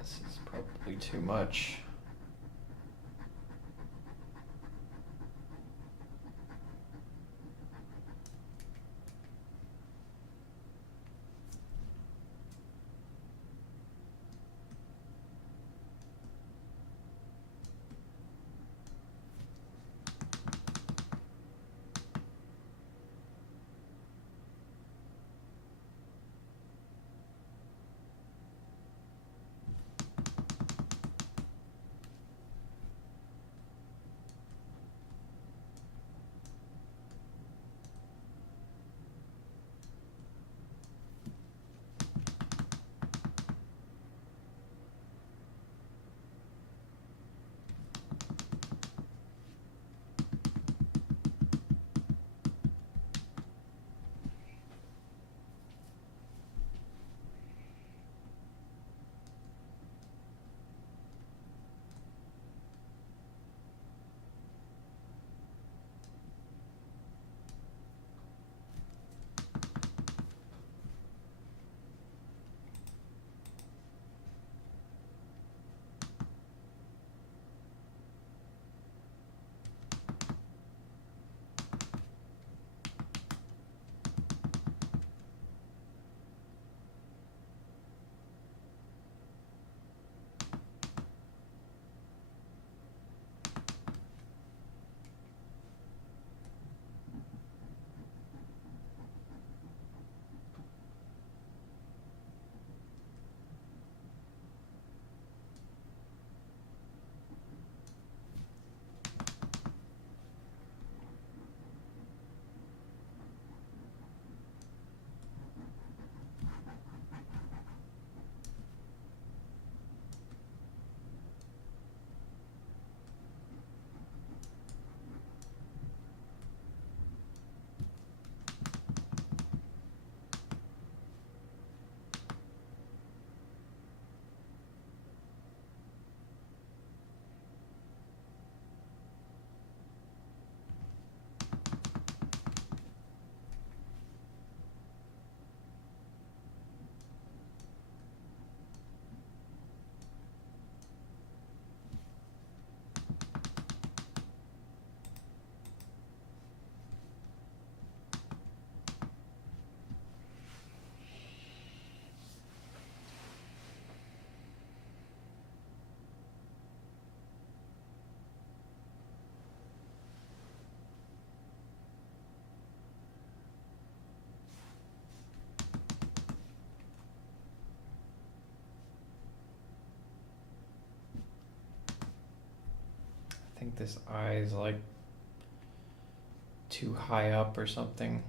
This is probably too much. think this eye is like too high up or something.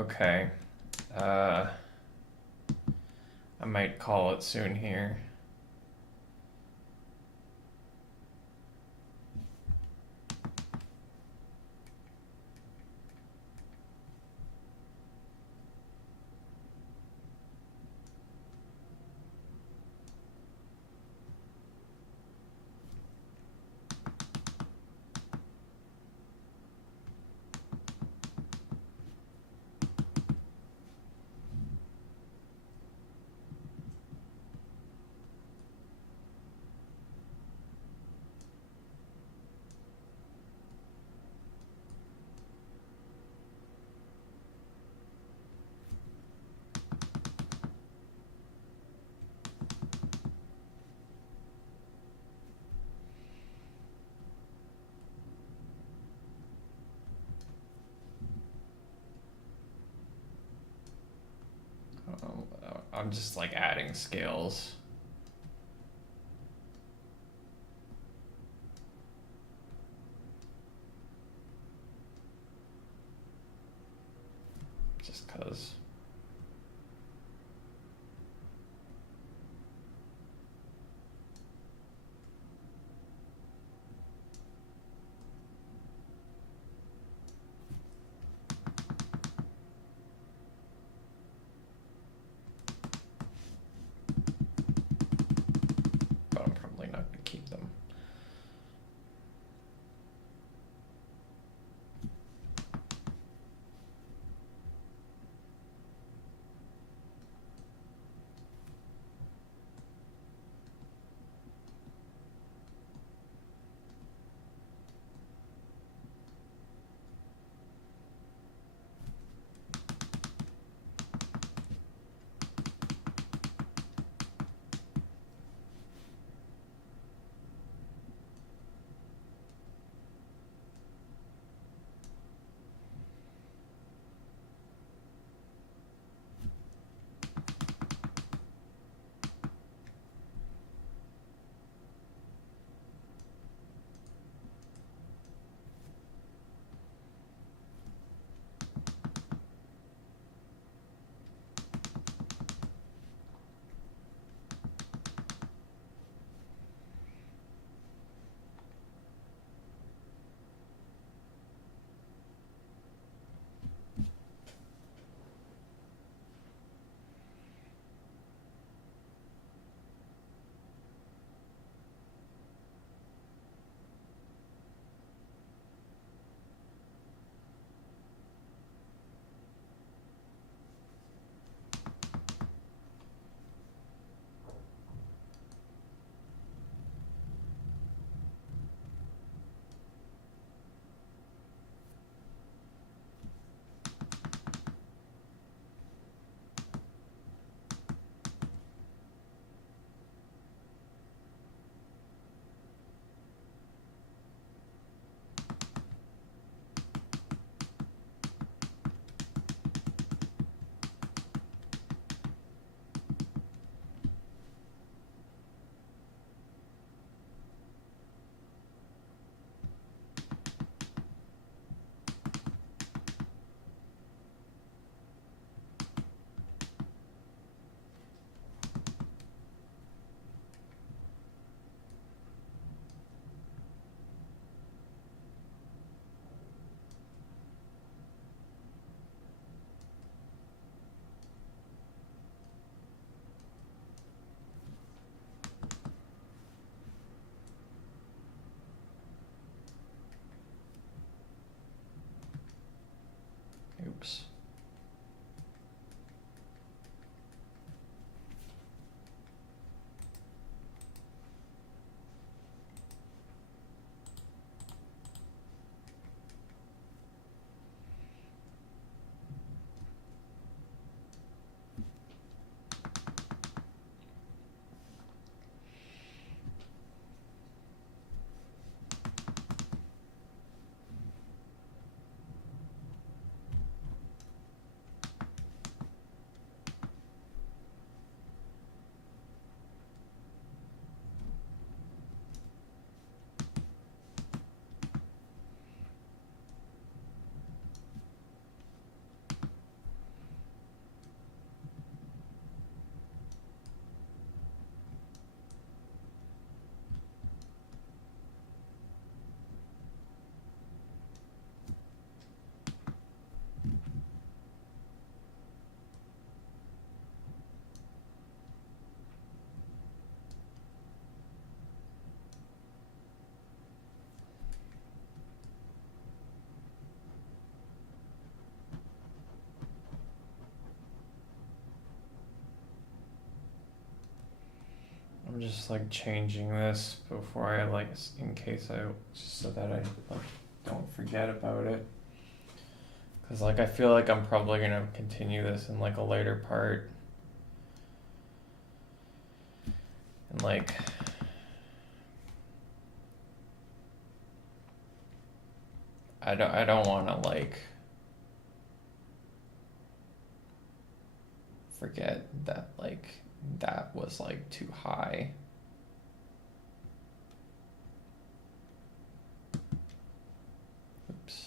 Okay. Uh, I might call it soon here. I'm just like adding scales. Just cause. I'm just like changing this before I like, in case I, just so that I like don't forget about it. Cause like I feel like I'm probably gonna continue this in like a later part. And like, I don't wanna like forget that like that was like too high. Oops.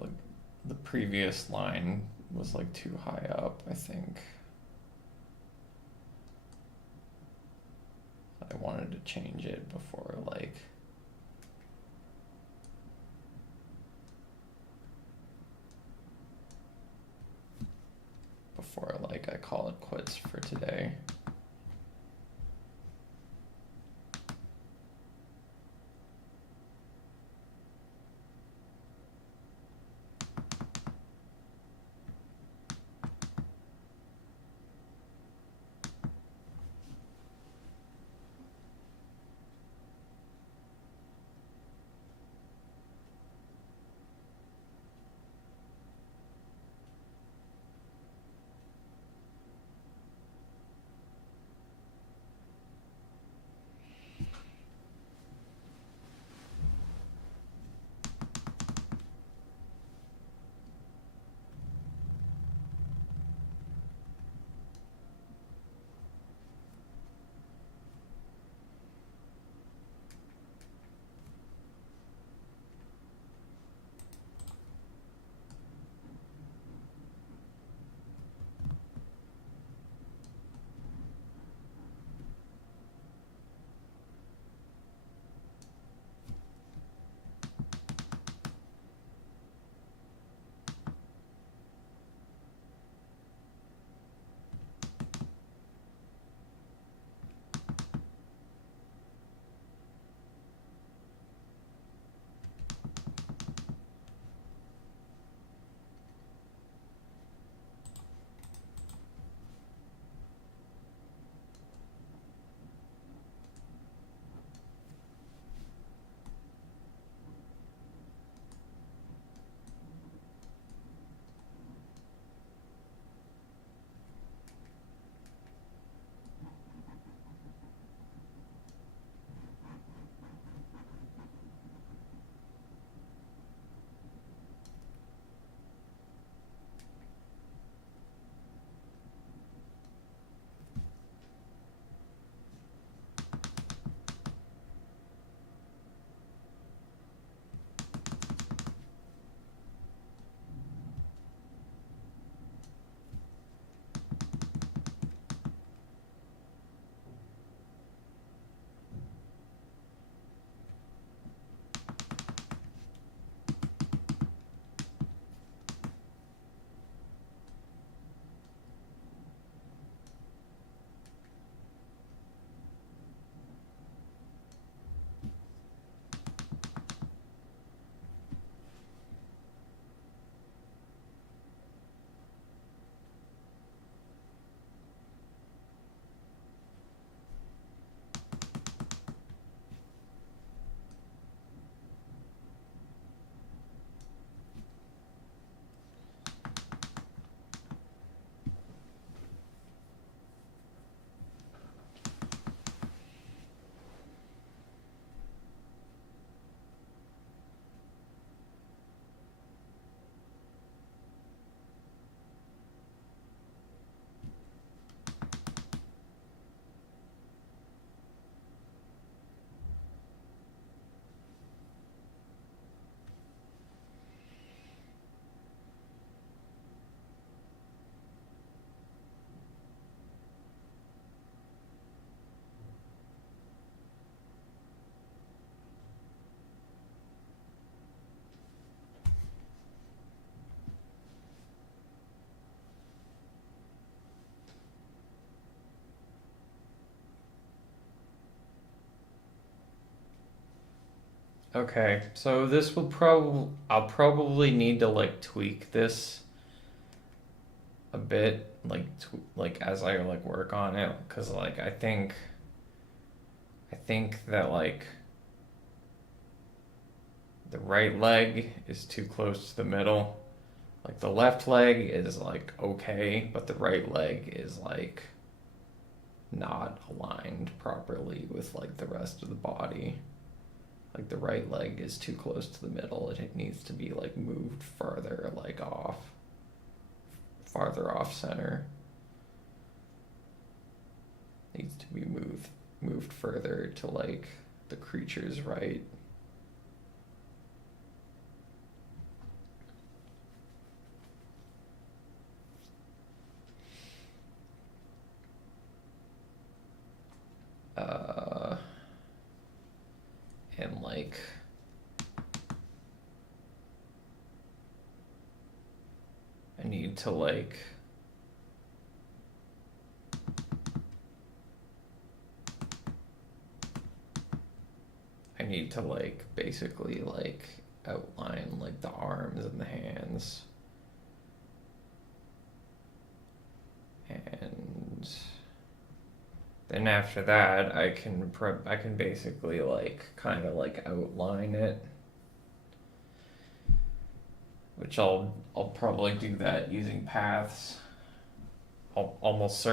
Like the previous line was like too high up, I think. I wanted to change it before like I call it quits for today. Okay, so this will probably I'll probably need to like tweak this a bit, like like as I like work on it, because like I think that like the right leg is too close to the middle. Like the left leg is like okay, but the right leg is like not aligned properly with like the rest of the body. Like the right leg is too close to the middle. It needs to be like moved farther, like farther off center. Needs to be moved further to like the creature's right. Uh, and like I need to like basically like outline like the arms and the hands. And then after that, I can basically like kind of like outline it, which I'll probably do that using paths. It's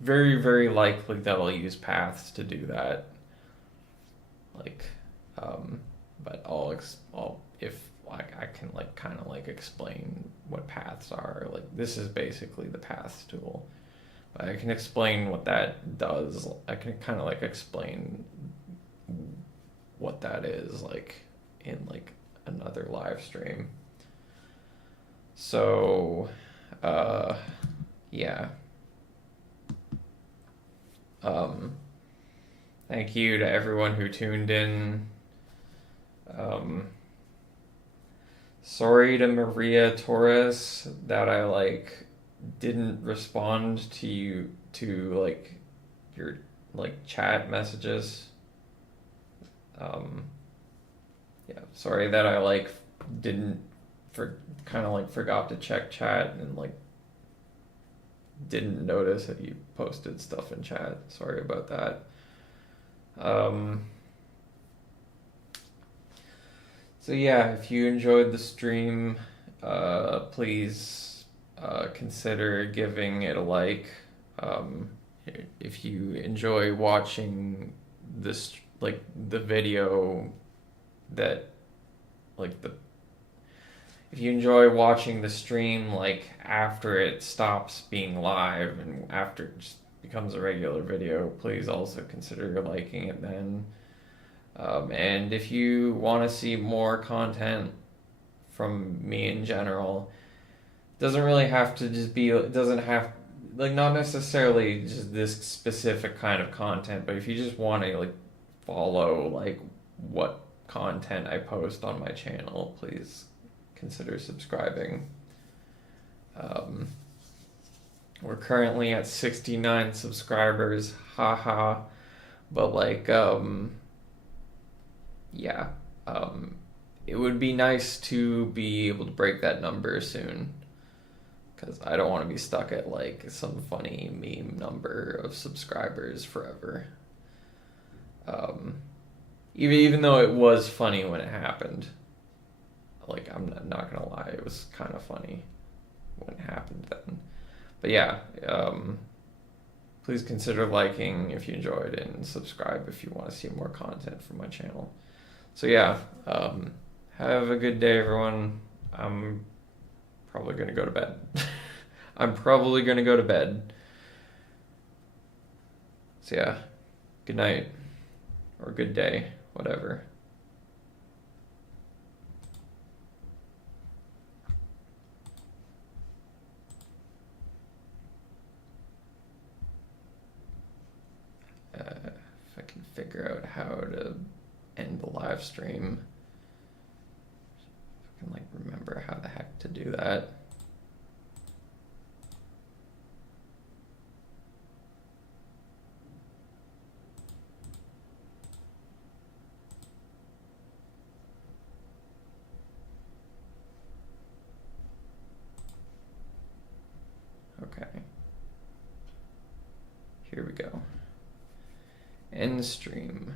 very likely that I'll use paths to do that. Like, but I'll if like I can like kind of like explain what paths are. Like this is basically the paths tool. But I can explain what that does. I can kind of like explain what that is like in like another live stream. So, yeah. Thank you to everyone who tuned in. Sorry to Maria Torres that I like didn't respond to you to like your like chat messages. Yeah, sorry that I like didn't for kind of like forgot to check chat and like didn't notice that you posted stuff in chat. Sorry about that. So yeah, if you enjoyed the stream, please consider giving it a like. If you enjoy watching this, like the video that, like the, if you enjoy watching the stream, like after it stops being live and after it just becomes a regular video, please also consider liking it then. And if you want to see more content from me in general, doesn't really have to just be, it doesn't have, like, not necessarily just this specific kind of content, but if you just want to, like, follow, like, what content I post on my channel, please consider subscribing. We're currently at 69 subscribers, haha, but, like, yeah, it would be nice to be able to break that number soon, because I don't want to be stuck at like some funny meme number of subscribers forever. Even though it was funny when it happened, like I'm not gonna lie, it was kind of funny when it happened then. But yeah, please consider liking if you enjoyed and subscribe if you want to see more content from my channel. So yeah, have a good day, everyone. I'm probably gonna go to bed. I'm probably gonna go to bed. So yeah, good night, or good day, whatever. If I can figure out how to end the live stream. I can like remember how the heck to do that. Here we go. End stream.